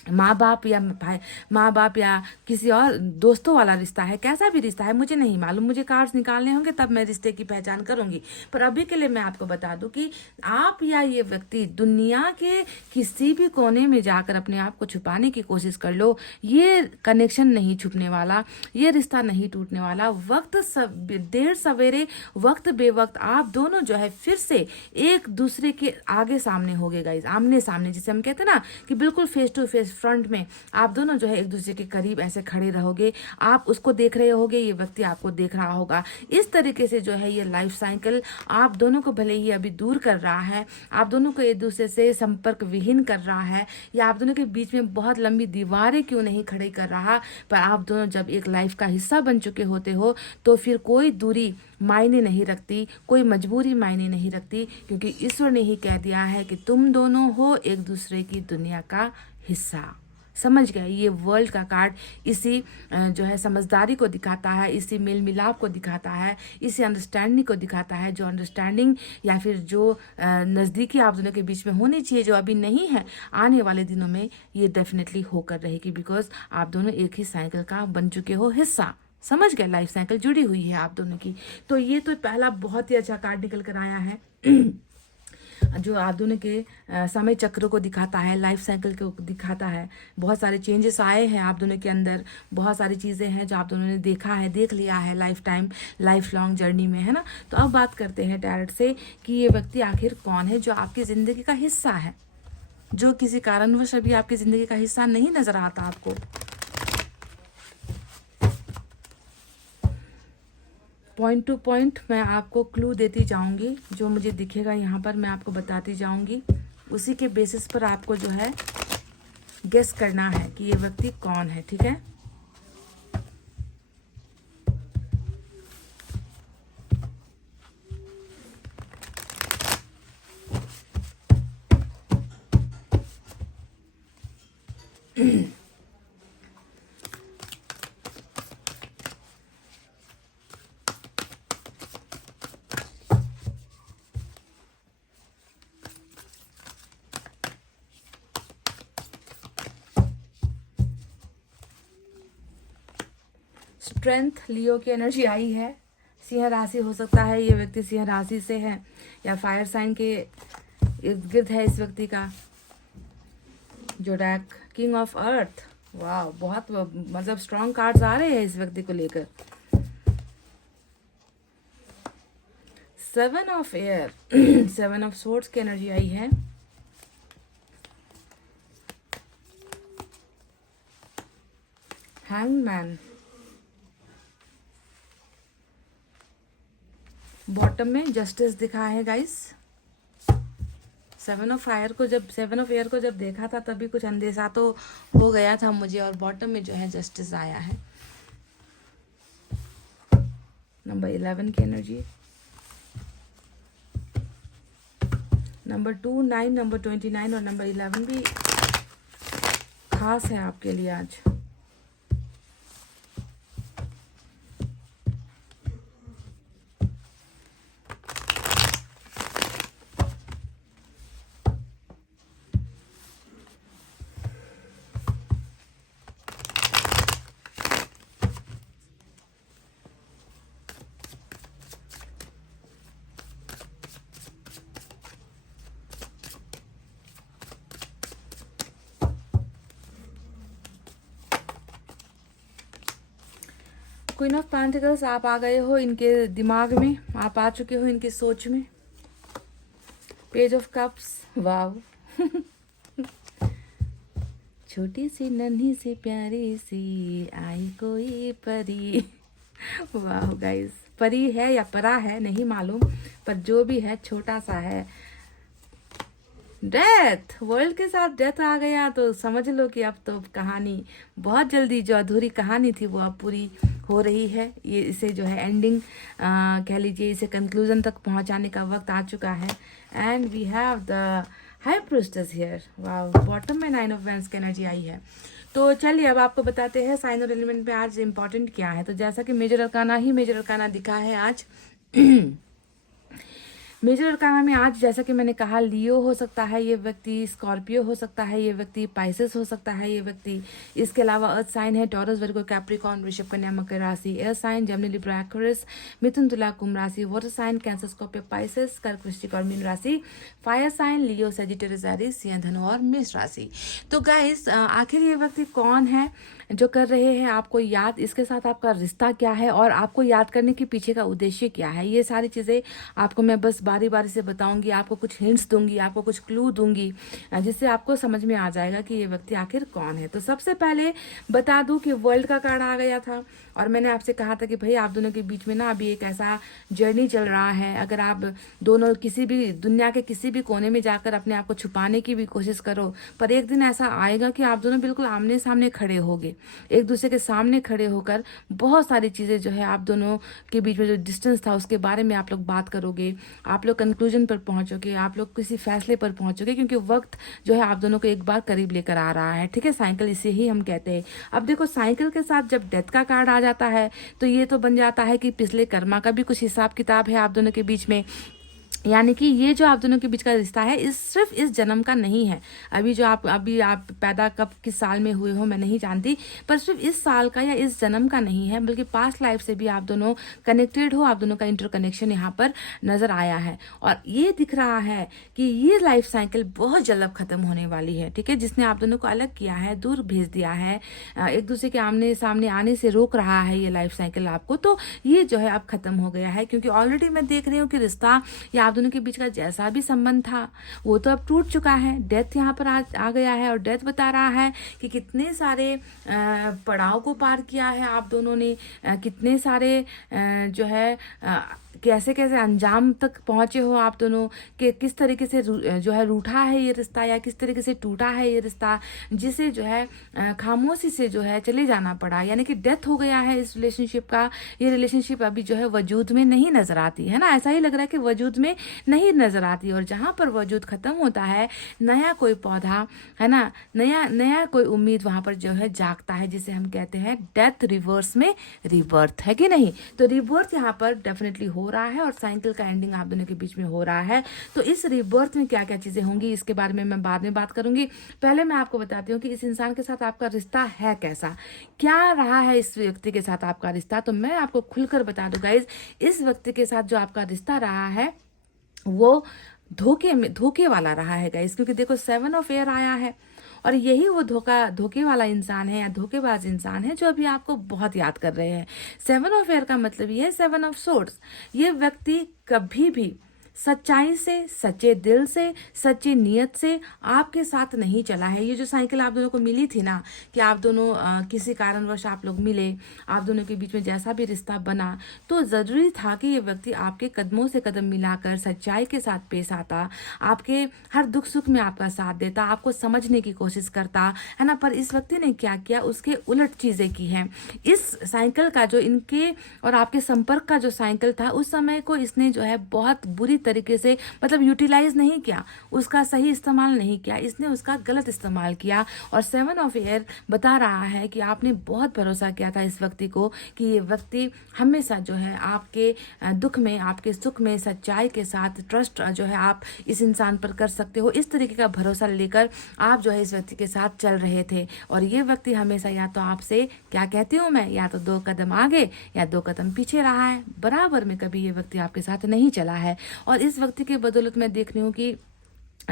माँ बाप या किसी और दोस्तों वाला रिश्ता है, कैसा भी रिश्ता है मुझे नहीं मालूम। मुझे कार्ड्स निकालने होंगे तब मैं रिश्ते की पहचान करूंगी। पर अभी के लिए मैं आपको बता दूं कि आप या ये व्यक्ति दुनिया के किसी भी कोने में जाकर अपने आप को छुपाने की कोशिश कर लो, ये कनेक्शन नहीं छुपने वाला, ये रिश्ता नहीं टूटने वाला। देर सवेरे वक्त बेवक्त आप दोनों जो है फिर से एक दूसरे के आगे सामने हो गए गाइस, आमने सामने, जिसे हम कहते हैं ना कि बिल्कुल फेस टू फेस फ्रंट में आप दोनों जो है एक दूसरे के करीब ऐसे खड़े रहोगे। आप उसको देख रहे होगे, ये व्यक्ति आपको देख रहा होगा। इस तरीके से जो है ये लाइफ साइकिल आप दोनों को भले ही अभी दूर कर रहा है, आप दोनों को एक दूसरे से संपर्क विहीन कर रहा है, या आप दोनों के बीच में बहुत लंबी दीवारें क्यों नहीं खड़ी कर रहा, पर आप दोनों जब एक लाइफ का हिस्सा बन चुके होते हो तो फिर कोई दूरी मायने नहीं रखती, कोई मजबूरी मायने नहीं रखती, क्योंकि ईश्वर ने ही कह दिया है कि तुम दोनों हो एक दूसरे की दुनिया का हिस्सा। समझ गए। ये वर्ल्ड का कार्ड इसी जो है समझदारी को दिखाता है, इसी मेल मिलाप को दिखाता है, इसी अंडरस्टैंडिंग को दिखाता है। जो अंडरस्टैंडिंग या फिर जो नज़दीकी आप दोनों के बीच में होनी चाहिए, जो अभी नहीं है, आने वाले दिनों में ये डेफिनेटली होकर रहेगी, बिकॉज आप दोनों एक ही साइकिल का बन चुके हो हिस्सा। समझ गए, लाइफ साइकिल जुड़ी हुई है आप दोनों की। तो ये तो पहला बहुत ही अच्छा कार्ड निकल कर आया है जो आप दोनों के समय चक्र को दिखाता है, लाइफ साइकिल को दिखाता है। बहुत सारे चेंजेस आए हैं आप दोनों के अंदर, बहुत सारी चीज़ें हैं जो आप दोनों ने देखा है, देख लिया है life time, life long journey में, है ना। तो अब बात करते हैं टैरोट से कि ये व्यक्ति आखिर कौन है जो आपकी ज़िंदगी का हिस्सा है, जो किसी कारणवश अभी आपकी ज़िंदगी का हिस्सा नहीं नज़र आता आपको। पॉइंट टू पॉइंट मैं आपको क्लू देती जाऊंगी, जो मुझे दिखेगा यहाँ पर मैं आपको बताती जाऊंगी। उसी के बेसिस पर आपको जो है गेस करना है कि ये व्यक्ति कौन है, ठीक है। स्ट्रेंथ लियो की एनर्जी आई है। सिंह राशि हो सकता है, ये व्यक्ति सिंह राशि से है या फायर साइन के इर्द गिर्द है इस व्यक्ति का। जोडैक, किंग ऑफ अर्थ, वाह, बहुत मतलब स्ट्रॉन्ग कार्ड्स आ रहे हैं इस व्यक्ति को लेकर। 7 ऑफ एयर 7 ऑफ सोर्ड्स की एनर्जी आई है। हैंगमैन, बॉटम में जस्टिस दिखा है गाइस। 7 ऑफ एयर को जब देखा था तभी कुछ अंदेशा तो हो गया था मुझे, और बॉटम में जो है जस्टिस आया है। नंबर 11 की एनर्जी, नंबर 2, 9, नंबर 29 और नंबर 11 भी खास है आपके लिए आज। क्वीन ऑफ पेंटिकल्स, आप आ गए हो इनके दिमाग में, आप आ चुके हो इनकी सोच में। पेज ऑफ कप्स, वाव छोटी सी नन्ही सी प्यारी सी आई कोई परी। वाह गाइस, परी है या परा है नहीं मालूम, पर जो भी है छोटा सा है। डेथ, वर्ल्ड के साथ डेथ आ गया तो समझ लो कि अब तो कहानी बहुत जल्दी, जो अधूरी कहानी थी वो अब पूरी हो रही है। ये इसे जो है एंडिंग कह लीजिए, इसे कंक्लूजन तक पहुंचाने का वक्त आ चुका है। And we have the high priestess here. वाह, बॉटम में 9 ऑफ वैंड्स की एनर्जी आई है। तो चलिए अब आपको बताते हैं साइन और एलिमेंट पे आज इम्पोर्टेंट क्या है। तो जैसा कि मेजर अरकाना ही मेजर अरकाना दिखा है आज। मेजर अरकाना में आज जैसा कि मैंने कहा, लियो हो सकता है ये व्यक्ति, स्कॉर्पियो हो सकता है ये व्यक्ति, पाइसेस हो सकता है ये व्यक्ति। इसके अलावा अर्थ साइन है टॉरस, वर्गो, कैप्रिकॉर्न, वृषभ, कन्या, मकर राशि। Air sign Gemini, Libra, Aquarius, मिथुन, तुला, कुंभ राशि। Water sign Cancer, Scorpio, Pisces, कर्क, वृश्चिक और मीन राशि। Fire sign Leo, Sagittarius, Aries, सिंह, धनु और मेष राशि। तो गाइस, आखिर ये व्यक्ति कौन है जो कर रहे हैं आपको याद, इसके साथ आपका रिश्ता क्या है और आपको याद करने के पीछे का उद्देश्य क्या है, ये सारी चीज़ें आपको मैं बस बारी बारी से बताऊंगी। आपको कुछ हिंट्स दूंगी, आपको कुछ क्लू दूंगी, जिससे आपको समझ में आ जाएगा कि ये व्यक्ति आखिर कौन है। तो सबसे पहले बता दूं कि वर्ल्ड का कार्ड आ गया था और मैंने आपसे कहा था कि भाई आप दोनों के बीच में ना अभी एक ऐसा जर्नी चल रहा है। अगर आप दोनों किसी भी दुनिया के किसी भी कोने में जाकर अपने आप को छुपाने की भी कोशिश करो, पर एक दिन ऐसा आएगा कि आप दोनों बिल्कुल आमने सामने खड़े होगे, एक दूसरे के सामने खड़े होकर बहुत सारी चीज़ें जो है आप दोनों के बीच में जो डिस्टेंस था उसके बारे में आप लोग बात करोगे, आप लोग कंक्लूजन पर पहुंचोगे, आप लोग किसी फैसले पर पहुंचोगे, क्योंकि वक्त जो है आप दोनों को एक बार करीब लेकर आ रहा है। ठीक है, साइकिल इसे ही हम कहते हैं। अब देखो, साइकिल के साथ जब डेथ का कार्ड आ जाता है तो ये तो बन जाता है कि पिछले कर्मा का भी कुछ हिसाब किताब है आप दोनों के बीच में। यानी कि ये जो आप दोनों के बीच का रिश्ता है इस सिर्फ इस जन्म का नहीं है। अभी आप पैदा कब किस साल में हुए हो मैं नहीं जानती, पर सिर्फ इस साल का या इस जन्म का नहीं है, बल्कि पास्ट लाइफ से भी आप दोनों कनेक्टेड हो, आप दोनों का इंटरकनेक्शन यहाँ पर नजर आया है। और ये दिख रहा है कि ये लाइफ साइकिल बहुत जल्द अब खत्म होने वाली है। ठीक है, जिसने आप दोनों को अलग किया है, दूर भेज दिया है, एक दूसरे के आमने सामने आने से रोक रहा है ये लाइफ साइकिल आपको, तो ये जो है अब खत्म हो गया है। क्योंकि ऑलरेडी मैं देख रही हूँ कि रिश्ता या आप दोनों के बीच का जैसा भी संबंध था वो तो अब टूट चुका है। डेथ यहाँ पर आ गया है और डेथ बता रहा है कि कितने सारे पड़ाव को पार किया है आप दोनों ने, कितने सारे जो है कैसे कैसे अंजाम तक पहुंचे हो आप दोनों, कि किस तरीके से जो है रूठा है ये रिश्ता या किस तरीके से टूटा है ये रिश्ता, जिसे जो है खामोशी से जो है चले जाना पड़ा। यानी कि डेथ हो गया है इस रिलेशनशिप का। ये रिलेशनशिप अभी जो है वजूद में नहीं नजर आती है ना, ऐसा ही लग रहा है कि वजूद में नहीं नजर आती। और जहां पर वजूद खत्म होता है, नया कोई पौधा है ना, नया कोई उम्मीद वहां पर जो है जागता है, जिसे हम कहते हैं डेथ रिवर्स में रिबर्थ, है कि नहीं। तो रिबर्थ यहाँ पर डेफिनेटली हो रहा है और साइकिल का एंडिंग आप दोनों के बीच में हो रहा है। तो इस रिबर्थ में क्या क्या चीजें होंगी इसके बारे में मैं बाद में बात करूंगी। पहले मैं आपको बताती हूँ कि इस इंसान के साथ आपका रिश्ता है कैसा, क्या रहा है इस व्यक्ति के साथ आपका रिश्ता। तो मैं आपको खुलकर बता दूं गाइज, इस व्यक्ति के साथ जो आपका रिश्ता रहा है वो धोखे वाला रहा है गाइज। क्योंकि देखो 7 ऑफ एयर आया है और यही वो धोखे वाला इंसान है या धोखेबाज इंसान है जो अभी आपको बहुत याद कर रहे हैं। 7 ऑफ एयर का मतलब ये है 7 ऑफ सोर्ड्स। ये व्यक्ति कभी भी सच्चाई से, सच्चे दिल से, सच्ची नीयत से आपके साथ नहीं चला है। ये जो साइकिल आप दोनों को मिली थी ना, कि आप दोनों किसी कारणवश आप लोग मिले, आप दोनों के बीच में जैसा भी रिश्ता बना, तो ज़रूरी था कि ये व्यक्ति आपके कदमों से कदम मिलाकर सच्चाई के साथ पेश आता, आपके हर दुख सुख में आपका साथ देता, आपको समझने की कोशिश करता है ना। पर इस व्यक्ति ने क्या किया, उसके उलट चीज़ें की हैं। इस साइकिल का जो इनके और आपके संपर्क का जो साइकिल था, उस समय को इसने जो है बहुत बुरी तरीके से मतलब यूटिलाइज नहीं किया, उसका सही इस्तेमाल नहीं किया, इसने उसका गलत इस्तेमाल किया। और 7 ऑफ एयर बता रहा है कि आपने बहुत भरोसा किया था इस व्यक्ति को कि ये व्यक्ति हमेशा जो है आपके दुख में, आपके सुख में सच्चाई के साथ ट्रस्ट जो है आप इस इंसान पर कर सकते हो। इस तरीके का भरोसा लेकर आप जो है इस व्यक्ति के साथ चल रहे थे। और ये व्यक्ति हमेशा या तो आपसे, क्या कहती हूँ मैं, या तो 2 कदम आगे या 2 कदम पीछे रहा है, बराबर में कभी ये व्यक्ति आपके साथ नहीं चला है। और इस व्यक्ति के बदौलत मैं देख रही हूँ कि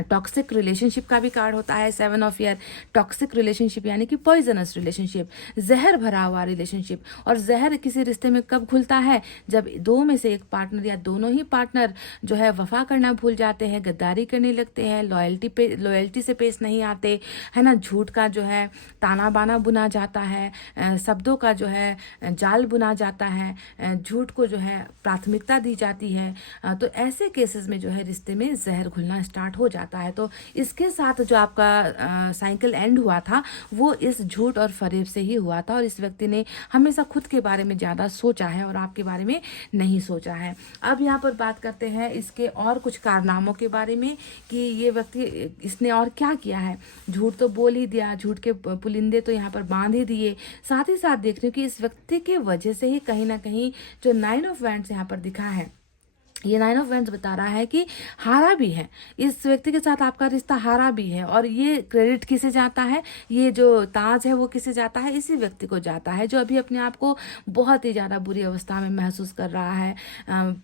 टॉक्सिक रिलेशनशिप का भी कार्ड होता है 7 ऑफ ईयर। टॉक्सिक रिलेशनशिप यानी कि पॉइजनस रिलेशनशिप, जहर भरा हुआ रिलेशनशिप। और जहर किसी रिश्ते में कब घुलता है, जब दो में से एक पार्टनर या दोनों ही पार्टनर जो है वफा करना भूल जाते हैं, गद्दारी करने लगते हैं, लॉयल्टी से पेश नहीं आते, है ना। झूठ का जो है ताना बाना बुना जाता है, शब्दों का जो है जाल बुना जाता है, झूठ को जो है प्राथमिकता दी जाती है। तो ऐसे केसेस में जो है रिश्ते में जहर घुलना स्टार्ट हो जाता है। तो इसके साथ जो आपका साइकिल एंड हुआ था वो इस झूठ और फरेब से ही हुआ था। और इस व्यक्ति ने हमेशा खुद के बारे में ज़्यादा सोचा है और आपके बारे में नहीं सोचा है। अब यहाँ पर बात करते हैं इसके और कुछ कारनामों के बारे में कि ये व्यक्ति इसने और क्या किया है। झूठ तो बोल ही दिया, झूठ के पुलिंदे तो यहाँ पर बांध ही दिए। साथ ही साथ देख रहे हो कि इस व्यक्ति के वजह से ही कहीं ना कहीं जो 9 ऑफ वैंड्स यहाँ पर दिखा है, ये 9 ऑफ वैंड्स बता रहा है कि हारा भी है, इस व्यक्ति के साथ आपका रिश्ता हारा भी है। और ये क्रेडिट किसे जाता है, ये जो ताज है वो किसे जाता है, इसी व्यक्ति को जाता है जो अभी अपने आप को बहुत ही ज़्यादा बुरी अवस्था में महसूस कर रहा है,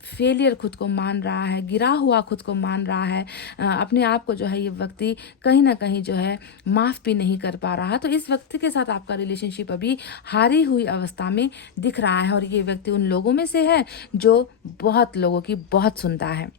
फेलियर खुद को मान रहा है, गिरा हुआ खुद को मान रहा है, अपने आप को जो है ये व्यक्ति कहीं ना कहीं जो है माफ़ भी नहीं कर पा रहा। तो इस व्यक्ति के साथ आपका रिलेशनशिप अभी हारी हुई अवस्था में दिख रहा है। और ये व्यक्ति उन लोगों में से है जो बहुत लोगों की बहुत सुनता है,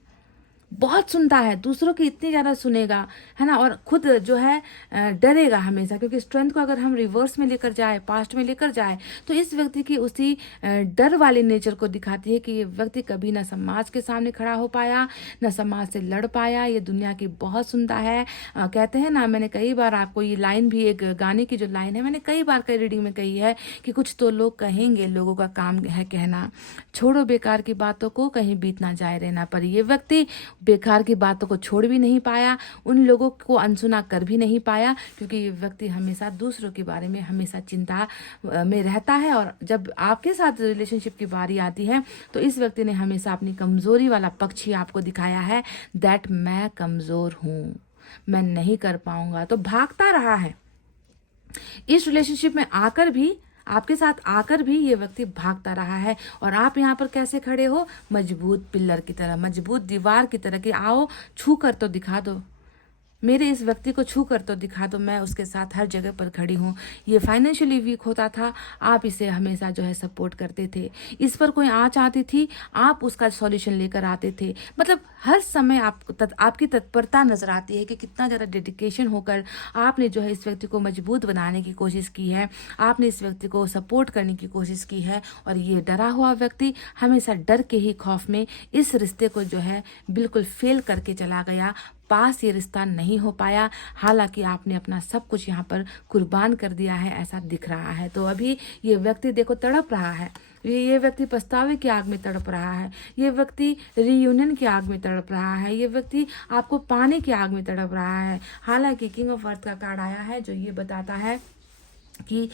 बहुत सुनता है, दूसरों की इतनी ज़्यादा सुनेगा, है ना। और खुद जो है डरेगा हमेशा, क्योंकि स्ट्रेंथ को अगर हम रिवर्स में लेकर जाए, पास्ट में लेकर जाए, तो इस व्यक्ति की उसी डर वाले नेचर को दिखाती है कि ये व्यक्ति कभी ना समाज के सामने खड़ा हो पाया, ना समाज से लड़ पाया, ये दुनिया की बहुत सुनता है। कहते हैं ना, मैंने कई बार आपको ये लाइन भी, एक गाने की जो लाइन है मैंने कई बार कई रीडिंग में कही है कि कुछ तो लोग कहेंगे, लोगों का काम है कहना, छोड़ो बेकार की बातों को, कहीं बीत ना जाए रहना। पर ये व्यक्ति बेकार की बातों को छोड़ भी नहीं पाया, उन लोगों को अनसुना कर भी नहीं पाया, क्योंकि ये व्यक्ति हमेशा दूसरों के बारे में हमेशा चिंता में रहता है। और जब आपके साथ रिलेशनशिप की बारी आती है तो इस व्यक्ति ने हमेशा अपनी कमज़ोरी वाला पक्ष ही आपको दिखाया है, दैट मैं कमज़ोर हूँ, मैं नहीं कर पाऊंगा। तो भागता रहा है इस रिलेशनशिप में आकर भी, आपके साथ आकर भी ये व्यक्ति भागता रहा है। और आप यहाँ पर कैसे खड़े हो, मजबूत पिलर की तरह, मजबूत दीवार की तरह कि आओ छू कर तो दिखा दो, मेरे इस व्यक्ति को छू कर तो दिखा दो, मैं उसके साथ हर जगह पर खड़ी हूँ। ये फाइनेंशियली वीक होता था, आप इसे हमेशा जो है सपोर्ट करते थे, इस पर कोई आँच आती थी आप उसका सॉल्यूशन लेकर आते थे। मतलब हर समय आपकी तत्परता नजर आती है कि कितना ज़्यादा डेडिकेशन होकर आपने जो है इस व्यक्ति को मजबूत बनाने की कोशिश की है, आपने इस व्यक्ति को सपोर्ट करने की कोशिश की है। और ये डरा हुआ व्यक्ति हमेशा डर के ही खौफ में इस रिश्ते को जो है बिल्कुल फेल करके चला गया, पास ये रिश्ता नहीं हो पाया। हालांकि आपने अपना सब कुछ यहाँ पर कुर्बान कर दिया है, ऐसा दिख रहा है। तो अभी ये व्यक्ति देखो तड़प रहा है, ये व्यक्ति पछतावे की आग में तड़प रहा है, ये व्यक्ति रीयूनियन की आग में तड़प रहा है, ये व्यक्ति आपको पाने की आग में तड़प रहा है। हालांकि किंग ऑफ अर्थ का कार्ड आया है जो ये बताता है कि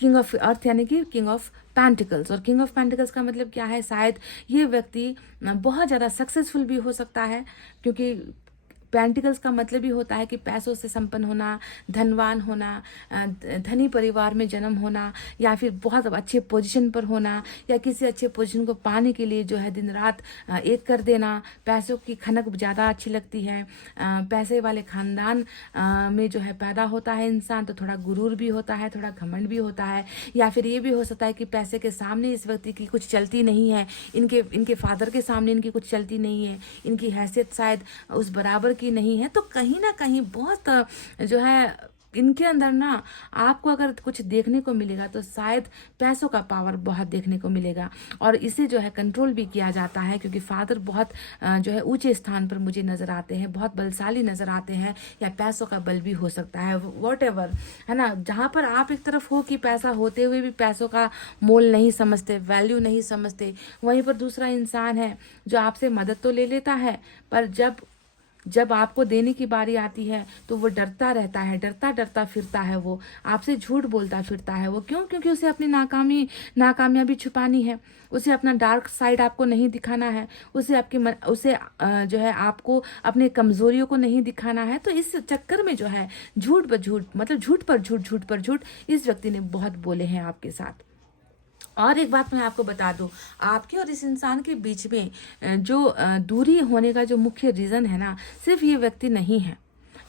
किंग ऑफ अर्थ यानी कि किंग ऑफ पेंटिकल्स। और किंग ऑफ पेंटिकल्स का मतलब क्या है, शायद ये व्यक्ति बहुत ज़्यादा सक्सेसफुल भी हो सकता है, क्योंकि पेंटिकल्स का मतलब ही होता है कि पैसों से संपन्न होना, धनवान होना, धनी परिवार में जन्म होना, या फिर बहुत अच्छे पोजीशन पर होना, या किसी अच्छे पोजीशन को पाने के लिए जो है दिन रात एक कर देना। पैसों की खनक ज़्यादा अच्छी लगती है, पैसे वाले खानदान में जो है पैदा होता है इंसान, तो थोड़ा गुरूर भी होता है, थोड़ा घमंड भी होता है। या फिर ये भी हो सकता है कि पैसे के सामने इस व्यक्ति की कुछ चलती नहीं है, इनके फादर के सामने इनकी कुछ चलती नहीं है, इनकी हैसियत शायद उस बराबर की नहीं है। तो कहीं ना कहीं बहुत जो है इनके अंदर ना आपको अगर कुछ देखने को मिलेगा तो शायद पैसों का पावर बहुत देखने को मिलेगा। और इसे जो है कंट्रोल भी किया जाता है, क्योंकि फादर बहुत जो है ऊंचे स्थान पर मुझे नज़र आते हैं, बहुत बलशाली नज़र आते हैं, या पैसों का बल भी हो सकता है, व्हाटएवर, है ना। जहाँ पर आप एक तरफ हो कि पैसा होते हुए भी पैसों का मोल नहीं समझते, वैल्यू नहीं समझते, वहीं पर दूसरा इंसान है जो आपसे मदद तो ले लेता है, पर जब आपको देने की बारी आती है तो वो डरता रहता है, डरता डरता फिरता है, वो आपसे झूठ बोलता फिरता है। वो क्यों? क्योंकि उसे अपनी नाकामयाबी छुपानी है, उसे अपना डार्क साइड आपको नहीं दिखाना है, उसे जो है आपको अपने कमजोरियों को नहीं दिखाना है। तो इस चक्कर में जो है झूठ पर झूठ, मतलब झूठ पर झूठ, झूठ पर झूठ इस व्यक्ति ने बहुत बोले हैं आपके साथ। और एक बात मैं आपको बता दूं, आपके और इस इंसान के बीच में जो दूरी होने का जो मुख्य रीज़न है ना, सिर्फ ये व्यक्ति नहीं है,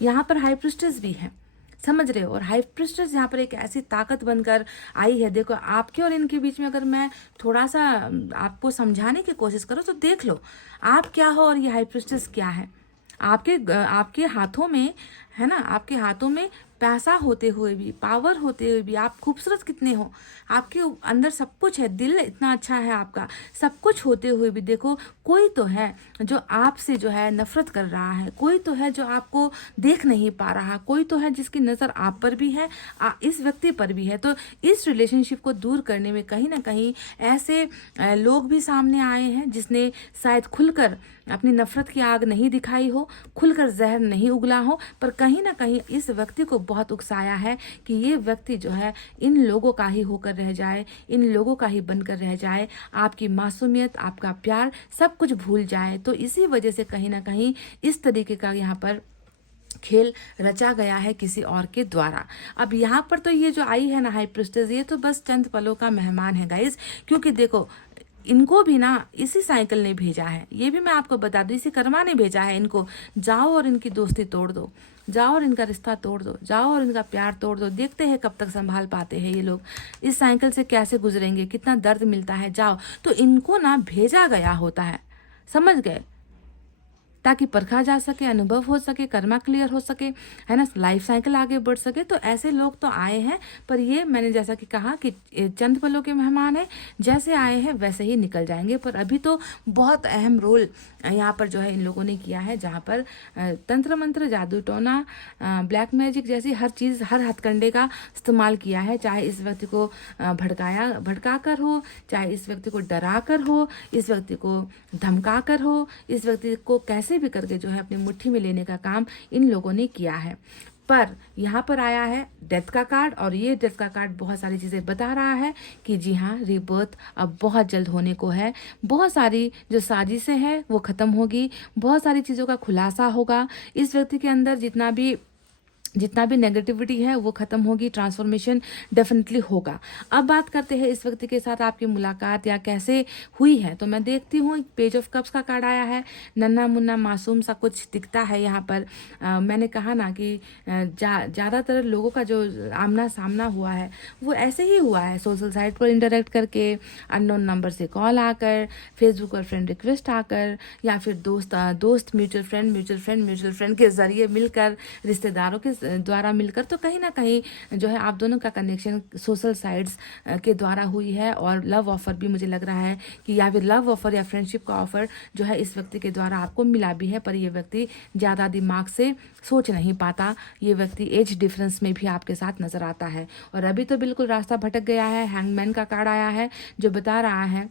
यहाँ पर हाई प्रिस्टेस भी है, समझ रहे हो। और हाई प्रिस्टेस यहाँ पर एक ऐसी ताकत बनकर आई है। देखो, आपके और इनके बीच में अगर मैं थोड़ा सा आपको समझाने की कोशिश करूँ तो देख लो, आप क्या हो और ये हाई प्रिस्टेस क्या है। आपके हाथों में है ना, आपके हाथों में पैसा होते हुए भी, पावर होते हुए भी, आप खूबसूरत कितने हो, आपके अंदर सब कुछ है, दिल इतना अच्छा है आपका, सब कुछ होते हुए भी देखो, कोई तो है जो आपसे जो है नफरत कर रहा है, कोई तो है जो आपको देख नहीं पा रहा, कोई तो है जिसकी नज़र आप पर भी है, इस व्यक्ति पर भी है। तो इस रिलेशनशिप को दूर करने में कहीं ना कहीं ऐसे लोग भी सामने आए हैं जिसने शायद खुलकर अपनी नफरत की आग नहीं दिखाई हो, खुलकर जहर नहीं उगला हो, पर कहीं ना कहीं इस व्यक्ति को बहुत उकसाया है कि ये व्यक्ति जो है इन लोगों का ही होकर रह जाए, इन लोगों का ही बनकर रह जाए, आपकी मासूमियत, आपका प्यार सब कुछ भूल जाए। तो इसी वजह से कहीं ना कहीं इस तरीके का यहाँ पर खेल रचा गया है किसी और के द्वारा। अब यहाँ पर तो ये जो आई है ना हाई प्रिस्टेस, ये तो बस चंद पलों का मेहमान है गाइस, क्योंकि देखो इनको भी ना इसी साइकिल ने भेजा है, ये भी मैं आपको बता दूं, इसी कर्मा ने भेजा है इनको। जाओ और इनकी दोस्ती तोड़ दो, जाओ और इनका रिश्ता तोड़ दो, जाओ और इनका प्यार तोड़ दो, देखते हैं कब तक संभाल पाते हैं ये लोग, इस साइकिल से कैसे गुजरेंगे, कितना दर्द मिलता है। जाओ, तो इनको ना भेजा गया होता है, समझ गए, ताकि परखा जा सके, अनुभव हो सके, कर्मा क्लियर हो सके, है ना, लाइफ साइकिल आगे बढ़ सके। तो ऐसे लोग तो आए हैं, पर ये मैंने जैसा कि कहा कि चंद पलों के मेहमान हैं, जैसे आए हैं वैसे ही निकल जाएंगे। पर अभी तो बहुत अहम रोल यहाँ पर जो है इन लोगों ने किया है, जहाँ पर तंत्र मंत्र, जादू टोना, ब्लैक मैजिक जैसी हर चीज़, हर हथकंडे का इस्तेमाल किया है। चाहे इस व्यक्ति को भड़का कर हो, चाहे इस व्यक्ति को डरा कर हो, इस व्यक्ति को धमका कर हो, इस व्यक्ति को कैसे भी करके जो है अपनी मुट्ठी में लेने का काम इन लोगों ने किया है। पर यहाँ पर आया है डेथ का कार्ड, और ये डेथ का कार्ड बहुत सारी चीज़ें बता रहा है कि जी हाँ, रीबर्थ अब बहुत जल्द होने को है, बहुत सारी जो साजिशें हैं वो ख़त्म होगी, बहुत सारी चीज़ों का खुलासा होगा, इस व्यक्ति के अंदर जितना भी नेगेटिविटी है वो खत्म होगी, ट्रांसफॉर्मेशन डेफिनेटली होगा। अब बात करते हैं इस व्यक्ति के साथ आपकी मुलाकात या कैसे हुई है। तो मैं देखती हूँ पेज ऑफ कप्स का कार्ड आया है, नन्हा मुन्ना मासूम सा कुछ दिखता है यहाँ पर। मैंने कहा ना कि ज़्यादातर लोगों का जो आमना सामना हुआ है वो ऐसे ही हुआ है, सोशल साइट पर इंटरेक्ट करके, अननोन नंबर से कॉल आकर, फेसबुक पर फ्रेंड रिक्वेस्ट आकर, या फिर दोस्त म्यूचुअल फ्रेंड के ज़रिए मिलकर, रिश्तेदारों के द्वारा मिलकर। तो कहीं ना कहीं जो है आप दोनों का कनेक्शन सोशल साइट्स के द्वारा हुई है। और लव ऑफर भी मुझे लग रहा है कि या फिर लव ऑफर या फ्रेंडशिप का ऑफर जो है इस व्यक्ति के द्वारा आपको मिला भी है। पर ये व्यक्ति ज़्यादा दिमाग से सोच नहीं पाता, ये व्यक्ति एज डिफरेंस में भी आपके साथ नज़र आता है। और अभी तो बिल्कुल रास्ता भटक गया है। हैंगमैन का कार्ड आया है जो बता रहा है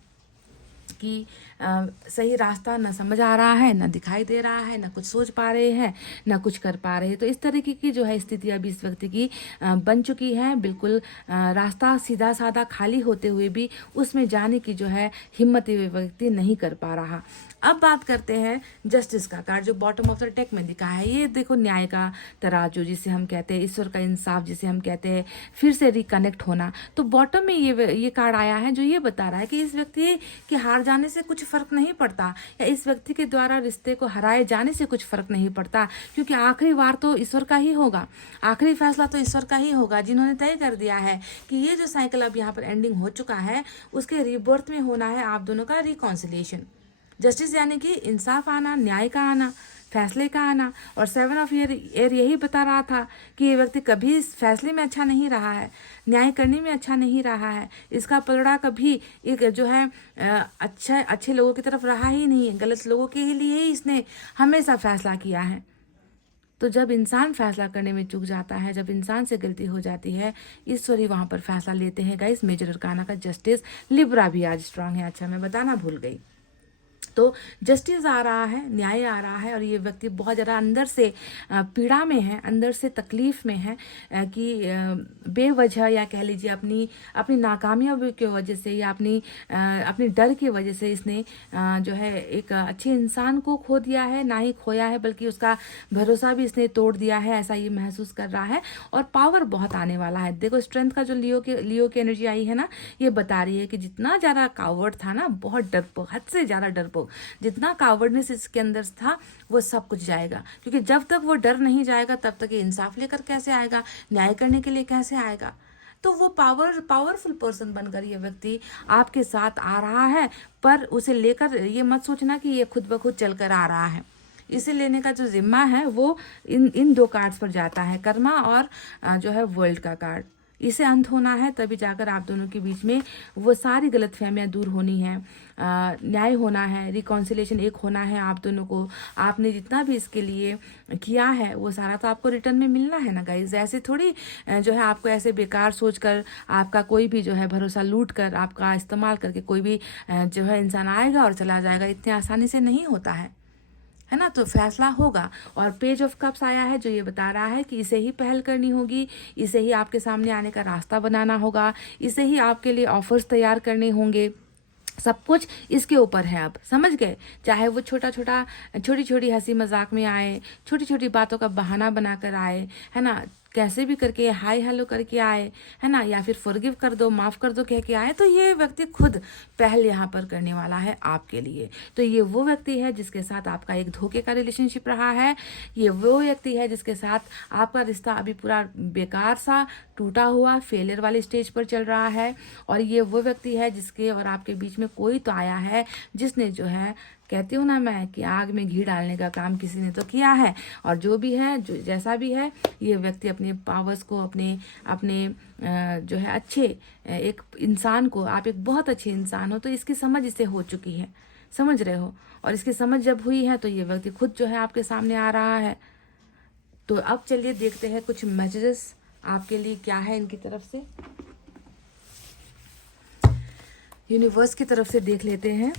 कि सही रास्ता न समझ आ रहा है, न दिखाई दे रहा है, न कुछ सोच पा रहे हैं, न कुछ कर पा रहे हैं। तो इस तरीके की जो है स्थिति अभी इस व्यक्ति की बन चुकी है। बिल्कुल रास्ता सीधा साधा खाली होते हुए भी उसमें जाने की जो है हिम्मत ये व्यक्ति नहीं कर पा रहा। अब बात करते हैं जस्टिस का कार्ड जो बॉटम ऑफ द डेक में दिखा है। ये देखो न्याय का तराजू जिसे हम कहते हैं, ईश्वर का इंसाफ जिसे हम कहते हैं, फिर से रिकनेक्ट होना। तो बॉटम में ये कार्ड आया है जो ये बता रहा है कि इस व्यक्ति के हार जाने से कुछ फर्क नहीं पड़ता, या इस व्यक्ति के द्वारा रिश्ते को हराए जाने से कुछ फर्क नहीं पड़ता, क्योंकि आखिरी वार तो ईश्वर का ही होगा, आखिरी फैसला तो ईश्वर का ही होगा, जिन्होंने तय कर दिया है कि ये जो साइकिल अब यहाँ पर एंडिंग हो चुका है उसके रीबर्थ में होना है आप दोनों का रिकॉन्सिलिएशन। जस्टिस यानी कि इंसाफ आना, न्याय का आना, फैसले का आना। और 7 ऑफ ईयर यही बता रहा था कि ये व्यक्ति कभी इस फैसले में अच्छा नहीं रहा है, न्याय करने में अच्छा नहीं रहा है, इसका पलड़ा कभी एक जो है अच्छे लोगों की तरफ रहा ही नहीं है, गलत लोगों के लिए ही इसने हमेशा फैसला किया है। तो जब इंसान फैसला करने में चूक जाता है, जब इंसान से गलती हो जाती है, ईश्वर ही वहाँ पर फैसला लेते हैं गाइस। मेजर अरकाना का जस्टिस, लिब्रा भी आज स्ट्रांग है। अच्छा, मैं बताना भूल गई, तो जस्टिस आ रहा है, न्याय आ रहा है, और ये व्यक्ति बहुत ज़्यादा अंदर से पीड़ा में है, अंदर से तकलीफ़ में है कि बेवजह, या कह लीजिए अपनी अपनी नाकामयाबी की वजह से, या अपनी डर की वजह से इसने जो है एक अच्छे इंसान को खो दिया है। ना ही खोया है बल्कि उसका भरोसा भी इसने तोड़ दिया है, ऐसा ये महसूस कर रहा है। और पावर बहुत आने वाला है। देखो स्ट्रेंथ का जो लियो की एनर्जी आई है ना, ये बता रही है कि जितना ज़्यादा कावर्ड था ना, बहुत डरपोक, हद से ज़्यादा डरपोक, जितना कावर्डनेस इसके अंदर था, वो सब कुछ जाएगा। क्योंकि जब तक वो डर नहीं जाएगा तब तक ये इंसाफ लेकर कैसे आएगा, न्याय करने के लिए कैसे आएगा। तो वो पावरफुल पर्सन बनकर ये व्यक्ति आपके साथ आ रहा है, पर उसे लेकर ये मत सोचना कि ये खुद ब खुद चल कर आ रहा है। इसे लेने का जो जिम्मा है वो इन दो कार्ड्स पर जाता है, कर्मा और जो है वर्ल्ड का कार्ड। इसे अंत होना है, तभी जाकर आप दोनों के बीच में वो सारी गलतफहमियां दूर होनी है, न्याय होना है, रिकॉन्सिलेशन एक होना है आप दोनों को। आपने जितना भी इसके लिए किया है वो सारा तो आपको रिटर्न में मिलना है ना गाइज। ऐसे थोड़ी जो है आपको ऐसे बेकार सोचकर आपका कोई भी जो है भरोसा लूट कर, आपका इस्तेमाल करके कोई भी जो है इंसान आएगा और चला जाएगा। इतनी आसानी से नहीं होता है ना। तो फैसला होगा। और पेज ऑफ कप्स आया है जो ये बता रहा है कि इसे ही पहल करनी होगी, इसे ही आपके सामने आने का रास्ता बनाना होगा, इसे ही आपके लिए ऑफर्स तैयार करने होंगे। सब कुछ इसके ऊपर है। अब समझ गए, चाहे वो छोटी छोटी हंसी मजाक में आए, छोटी छोटी बातों का बहाना बनाकर आए, है ना, कैसे भी करके हाय हेलो करके आए, है ना, या फिर फॉरगिव कर दो, माफ कर दो कह के आए, तो ये व्यक्ति खुद पहल यहाँ पर करने वाला है आपके लिए। तो ये वो व्यक्ति है जिसके साथ आपका एक धोखे का रिलेशनशिप रहा है। ये वो व्यक्ति है जिसके साथ आपका रिश्ता अभी पूरा बेकार सा, टूटा हुआ, फेलियर वाली स्टेज पर चल रहा है। और ये वो व्यक्ति है जिसके और आपके बीच में कोई तो आया है जिसने जो है, कहती हूँ ना मैं कि आग में घी डालने का काम किसी ने तो किया है। और जो भी है, जो जैसा भी है, ये व्यक्ति अपने पावर्स को, अपने जो है अच्छे एक इंसान को, आप एक बहुत अच्छे इंसान हो तो इसकी समझ इसे हो चुकी है, समझ रहे हो। और इसकी समझ जब हुई है तो ये व्यक्ति खुद जो है आपके सामने आ रहा है। तो अब चलिए देखते हैं कुछ मैसेजेस आपके लिए क्या है इनकी तरफ से, यूनिवर्स की तरफ से देख लेते हैं।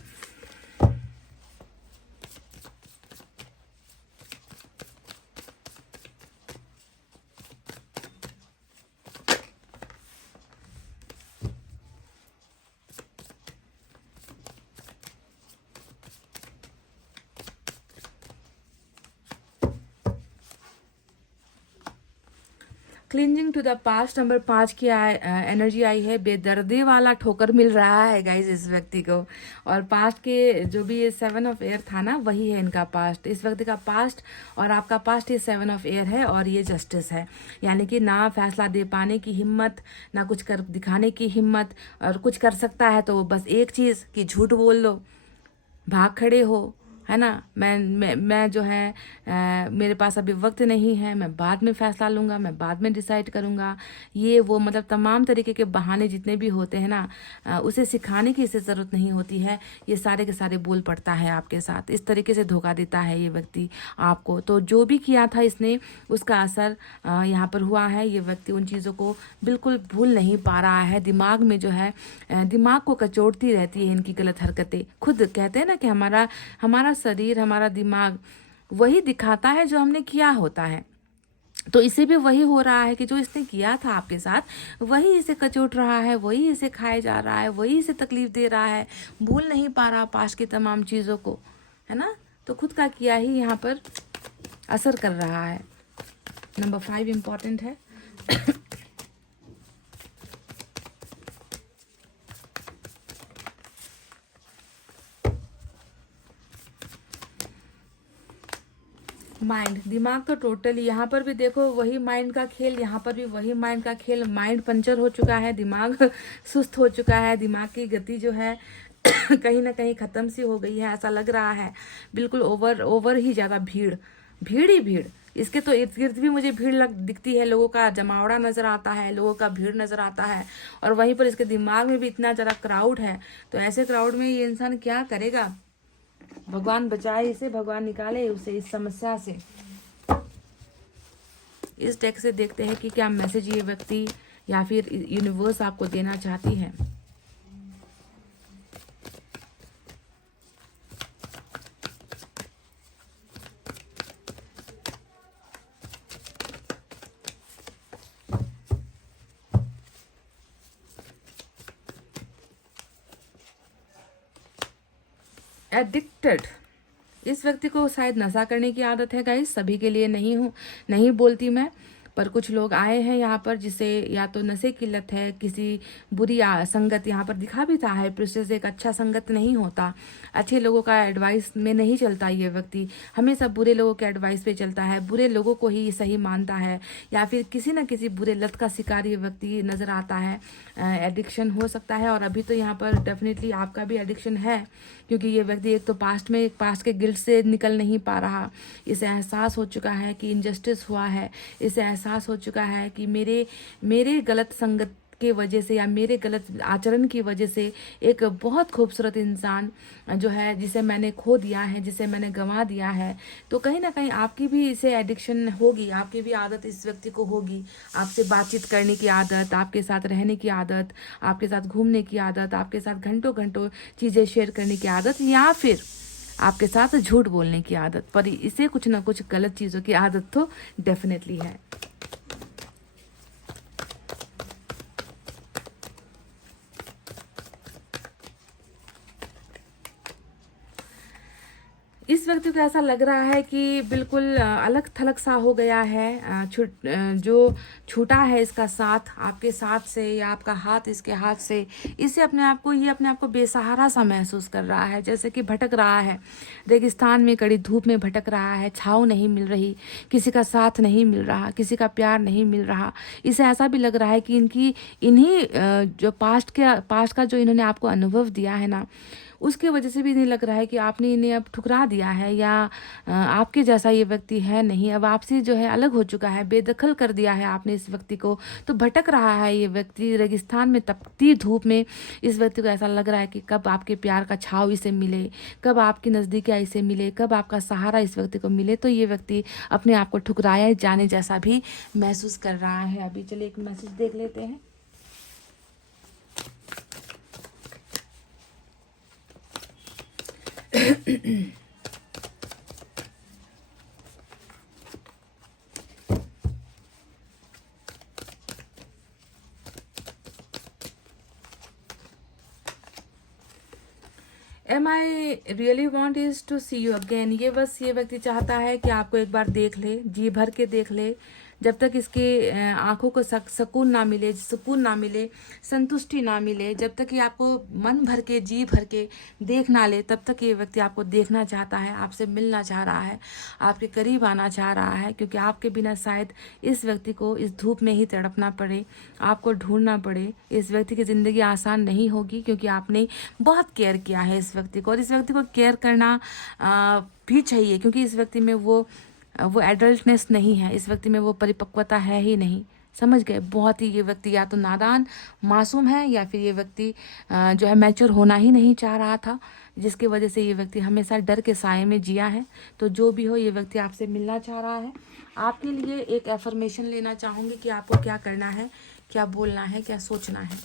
Cleansing to the past number 5 की एनर्जी आई है। बेदर्दी वाला ठोकर मिल रहा है गाइज इस व्यक्ति को। और पास्ट के जो भी ये 7 ऑफ एयर था ना, वही है इनका पास्ट। इस व्यक्ति का पास्ट और आपका पास्ट ये 7 ऑफ एयर है और ये जस्टिस है। यानी कि ना फैसला दे पाने की हिम्मत, ना कुछ कर दिखाने की हिम्मत, और कुछ कर सकता है तो बस एक चीज़ कि झूठ बोल लो, भाग खड़े हो, है ना। मैं जो है मेरे पास अभी वक्त नहीं है, मैं बाद में फैसला लूँगा, मैं बाद में डिसाइड करूँगा। ये वो मतलब तमाम तरीके के बहाने जितने भी होते हैं ना, उसे सिखाने की इसे ज़रूरत नहीं होती है। ये सारे के सारे बोल पड़ता है आपके साथ। इस तरीके से धोखा देता है ये व्यक्ति आपको। तो जो भी किया था इसने, उसका असर यहाँ पर हुआ है। ये व्यक्ति उन चीज़ों को बिल्कुल भूल नहीं पा रहा है। दिमाग में जो है, दिमाग को कचोटती रहती है इनकी गलत हरकतें। खुद कहते हैं ना कि हमारा शरीर, हमारा दिमाग वही दिखाता है जो हमने किया होता है। तो इसे भी वही हो रहा है कि जो इसने किया था आपके साथ, वही इसे कचोट रहा है, वही इसे खाए जा रहा है, वही इसे तकलीफ दे रहा है। भूल नहीं पा रहा पास्ट की तमाम चीज़ों को, है ना। तो खुद का किया ही यहाँ पर असर कर रहा है। नंबर 5 इम्पॉर्टेंट है। माइंड, दिमाग का टोटली यहाँ पर भी देखो वही माइंड का खेल, यहाँ पर भी वही माइंड का खेल। माइंड पंचर हो चुका है, दिमाग सुस्त हो चुका है, दिमाग की गति जो है कहीं ना कहीं ख़त्म सी हो गई है, ऐसा लग रहा है। बिल्कुल ओवर ही ज़्यादा भीड़ ही भीड़। इसके तो इर्द गिर्द भी मुझे भीड़ दिखती है, लोगों का जमावड़ा नज़र आता है, लोगों का भीड़ नज़र आता है। और वहीं पर इसके दिमाग में भी इतना ज़्यादा क्राउड है। तो ऐसे क्राउड में ये इंसान क्या करेगा? भगवान बचाए इसे, भगवान निकाले उसे इस समस्या से। इस डेक से देखते हैं कि क्या मैसेज ये व्यक्ति या फिर यूनिवर्स आपको देना चाहती है। एडिक्टेड, इस व्यक्ति को शायद नशा करने की आदत है गाइस, सभी के लिए नहीं बोलती मैं, पर कुछ लोग आए हैं यहाँ पर जिसे या तो नशे की लत है, किसी बुरी संगत यहाँ पर दिखा भी था है, प्रोसेस एक अच्छा संगत नहीं होता, अच्छे लोगों का एडवाइस में नहीं चलता, ये व्यक्ति हमेशा बुरे लोगों के एडवाइस पे चलता है, बुरे लोगों को ही सही मानता है, या फिर किसी न किसी बुरे लत का शिकार ये व्यक्ति नज़र आता है। एडिक्शन हो सकता है, और अभी तो यहाँ पर डेफिनेटली आपका भी एडिक्शन है, क्योंकि ये व्यक्ति एक तो पास्ट के गिल्ट से निकल नहीं पा रहा, इसे एहसास हो चुका है कि इनजस्टिस हुआ है, इसे एहसास हो चुका है कि मेरे गलत संगत के वजह से या मेरे गलत आचरण की वजह से एक बहुत खूबसूरत इंसान जो है जिसे मैंने खो दिया है, जिसे मैंने गंवा दिया है। तो कहीं ना कहीं आपकी भी इसे एडिक्शन होगी, आपकी भी आदत इस व्यक्ति को होगी, आपसे बातचीत करने की आदत, आपके साथ रहने की आदत, आपके साथ घूमने की आदत, आपके साथ घंटों घंटों चीज़ें शेयर करने की आदत, या फिर आपके साथ झूठ बोलने की आदत, पर इसे कुछ ना कुछ गलत चीज़ों की आदत तो डेफिनेटली है। इस व्यक्ति को ऐसा लग रहा है कि बिल्कुल अलग थलग सा हो गया है, जो छूटा है इसका साथ आपके साथ से या आपका हाथ इसके हाथ से, इसे अपने आप को बेसहारा सा महसूस कर रहा है, जैसे कि भटक रहा है, रेगिस्तान में कड़ी धूप में भटक रहा है, छाँव नहीं मिल रही, किसी का साथ नहीं मिल रहा, किसी का प्यार नहीं मिल रहा। इसे ऐसा भी लग रहा है कि इन्हीं जो पास्ट का जो इन्होंने आपको अनुभव दिया है ना, उसके वजह से भी नहीं लग रहा है कि आपने इन्हें अब ठुकरा दिया है, या आपके जैसा ये व्यक्ति है नहीं, अब आपसे जो है अलग हो चुका है, बेदखल कर दिया है आपने इस व्यक्ति को। तो भटक रहा है ये व्यक्ति रेगिस्तान में, तपती धूप में। इस व्यक्ति को ऐसा लग रहा है कि कब आपके प्यार का छाव इसे मिले, कब आपकी नज़दीकियाँ इसे मिले, कब आपका सहारा इस व्यक्ति को मिले। तो ये व्यक्ति अपने आप को ठुकराया जाने जैसा भी महसूस कर रहा है। अभी चलिए एक मैसेज देख लेते हैं। Am I really want is to see you again. ये व्यक्ति चाहता है कि आपको एक बार देख ले, जी भर के देख ले, जब तक इसके आंखों को सुकून ना मिले, संतुष्टि ना मिले, जब तक ये आपको मन भर के जी भर के देख ना ले, तब तक ये व्यक्ति आपको देखना चाहता है, आपसे मिलना चाह रहा है, आपके करीब आना चाह रहा है, क्योंकि आपके बिना शायद इस व्यक्ति को इस धूप में ही तड़पना पड़े, आपको ढूंढना पड़े। इस व्यक्ति की ज़िंदगी आसान नहीं होगी, क्योंकि आपने बहुत केयर किया है इस व्यक्ति को, और इस व्यक्ति को केयर करना भी चाहिए, क्योंकि इस व्यक्ति में वो एडल्टनेस नहीं है, इस व्यक्ति में वो परिपक्वता है ही नहीं। समझ गए? बहुत ही ये व्यक्ति या तो नादान मासूम है, या फिर ये व्यक्ति जो है मैच्योर होना ही नहीं चाह रहा था, जिसकी वजह से ये व्यक्ति हमेशा डर के साए में जिया है। तो जो भी हो, ये व्यक्ति आपसे मिलना चाह रहा है। आपके लिए एक एफर्मेशन लेना चाहूँगी कि आपको क्या करना है, क्या बोलना है, क्या सोचना है।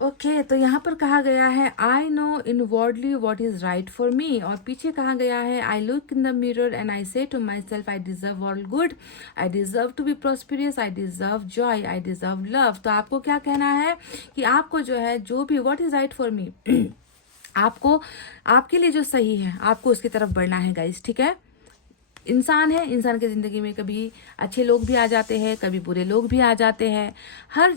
ओके तो यहाँ पर कहा गया है I know inwardly what is right for me, और पीछे कहा गया है I look in the mirror and I say to myself I deserve all good, I deserve to be prosperous, I deserve joy, I deserve love. तो आपको क्या कहना है कि आपको जो है जो भी वॉट इज राइट फॉर मी, आपको आपके लिए जो सही है आपको उसकी तरफ बढ़ना है गाइस, ठीक है। इंसान है, इंसान की ज़िंदगी में कभी अच्छे लोग भी आ जाते हैं, कभी बुरे लोग भी आ जाते हैं।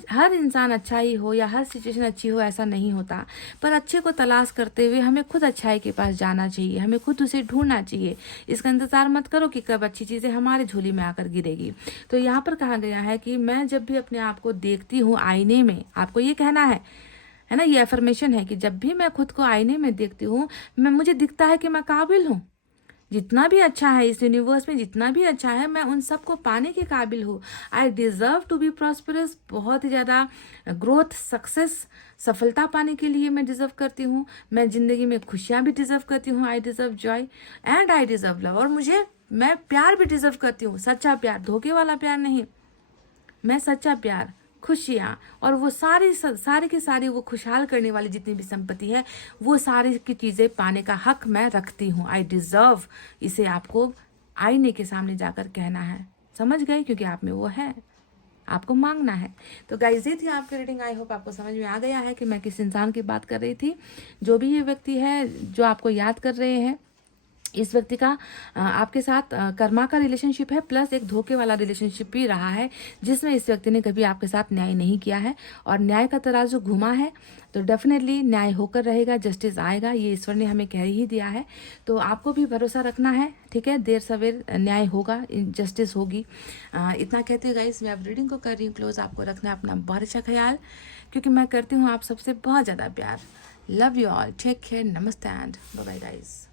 हर इंसान अच्छा ही हो या हर सिचुएशन अच्छी हो ऐसा नहीं होता, पर अच्छे को तलाश करते हुए हमें खुद अच्छाई के पास जाना चाहिए, हमें खुद उसे ढूंढना चाहिए। इसका इंतज़ार मत करो कि कब अच्छी चीज़ें हमारे झोली में आकर गिरेगी। तो यहाँ पर कहा गया है कि मैं जब भी अपने आप को देखती हूँ आईने में, आपको ये कहना है ना, ये एफर्मेशन है कि जब भी मैं खुद को आईने में देखती हूँ, मुझे दिखता है कि मैं काबिल हूँ, जितना भी अच्छा है इस यूनिवर्स में, जितना भी अच्छा है मैं उन सब को पाने के काबिल हूँ। I deserve to be prosperous, बहुत ही ज़्यादा ग्रोथ, सक्सेस, सफलता पाने के लिए मैं डिज़र्व करती हूँ। मैं ज़िंदगी में खुशियाँ भी डिज़र्व करती हूँ, I deserve Joy and I deserve love. और मैं प्यार भी डिज़र्व करती हूँ, सच्चा प्यार, धोखे वाला प्यार नहीं। मैं सच्चा प्यार, खुशियाँ और वो सारी की सारी वो खुशहाल करने वाली जितनी भी संपत्ति है, वो सारी की चीज़ें पाने का हक मैं रखती हूँ। I deserve. इसे आपको आईने के सामने जाकर कहना है, समझ गए? क्योंकि आप में वो है, आपको मांगना है। तो गाइस, ये थी आपकी रीडिंग। आई होप आपको समझ में आ गया है कि मैं किस इंसान की बात कर रही थी। जो भी ये व्यक्ति है जो आपको याद कर रहे हैं, इस व्यक्ति का आपके साथ कर्मा का रिलेशनशिप है, प्लस एक धोखे वाला रिलेशनशिप भी रहा है, जिसमें इस व्यक्ति ने कभी आपके साथ न्याय नहीं किया है और न्याय का तराजू घुमा है। तो डेफिनेटली न्याय होकर रहेगा, जस्टिस आएगा, ये ईश्वर ने हमें कह ही दिया है। तो आपको भी भरोसा रखना है, ठीक है? देर सवेर न्याय होगा, जस्टिस होगी। इतना कहते हुए गाइस, मैं अब रीडिंग को कर रही हूँ क्लोज। आपको रखना है अपना बहुत अच्छा ख्याल, क्योंकि मैं करती हूँ आप सबसे बहुत ज़्यादा प्यार। Love you all, take care, नमस्ते एंड बाय बाय गाइस।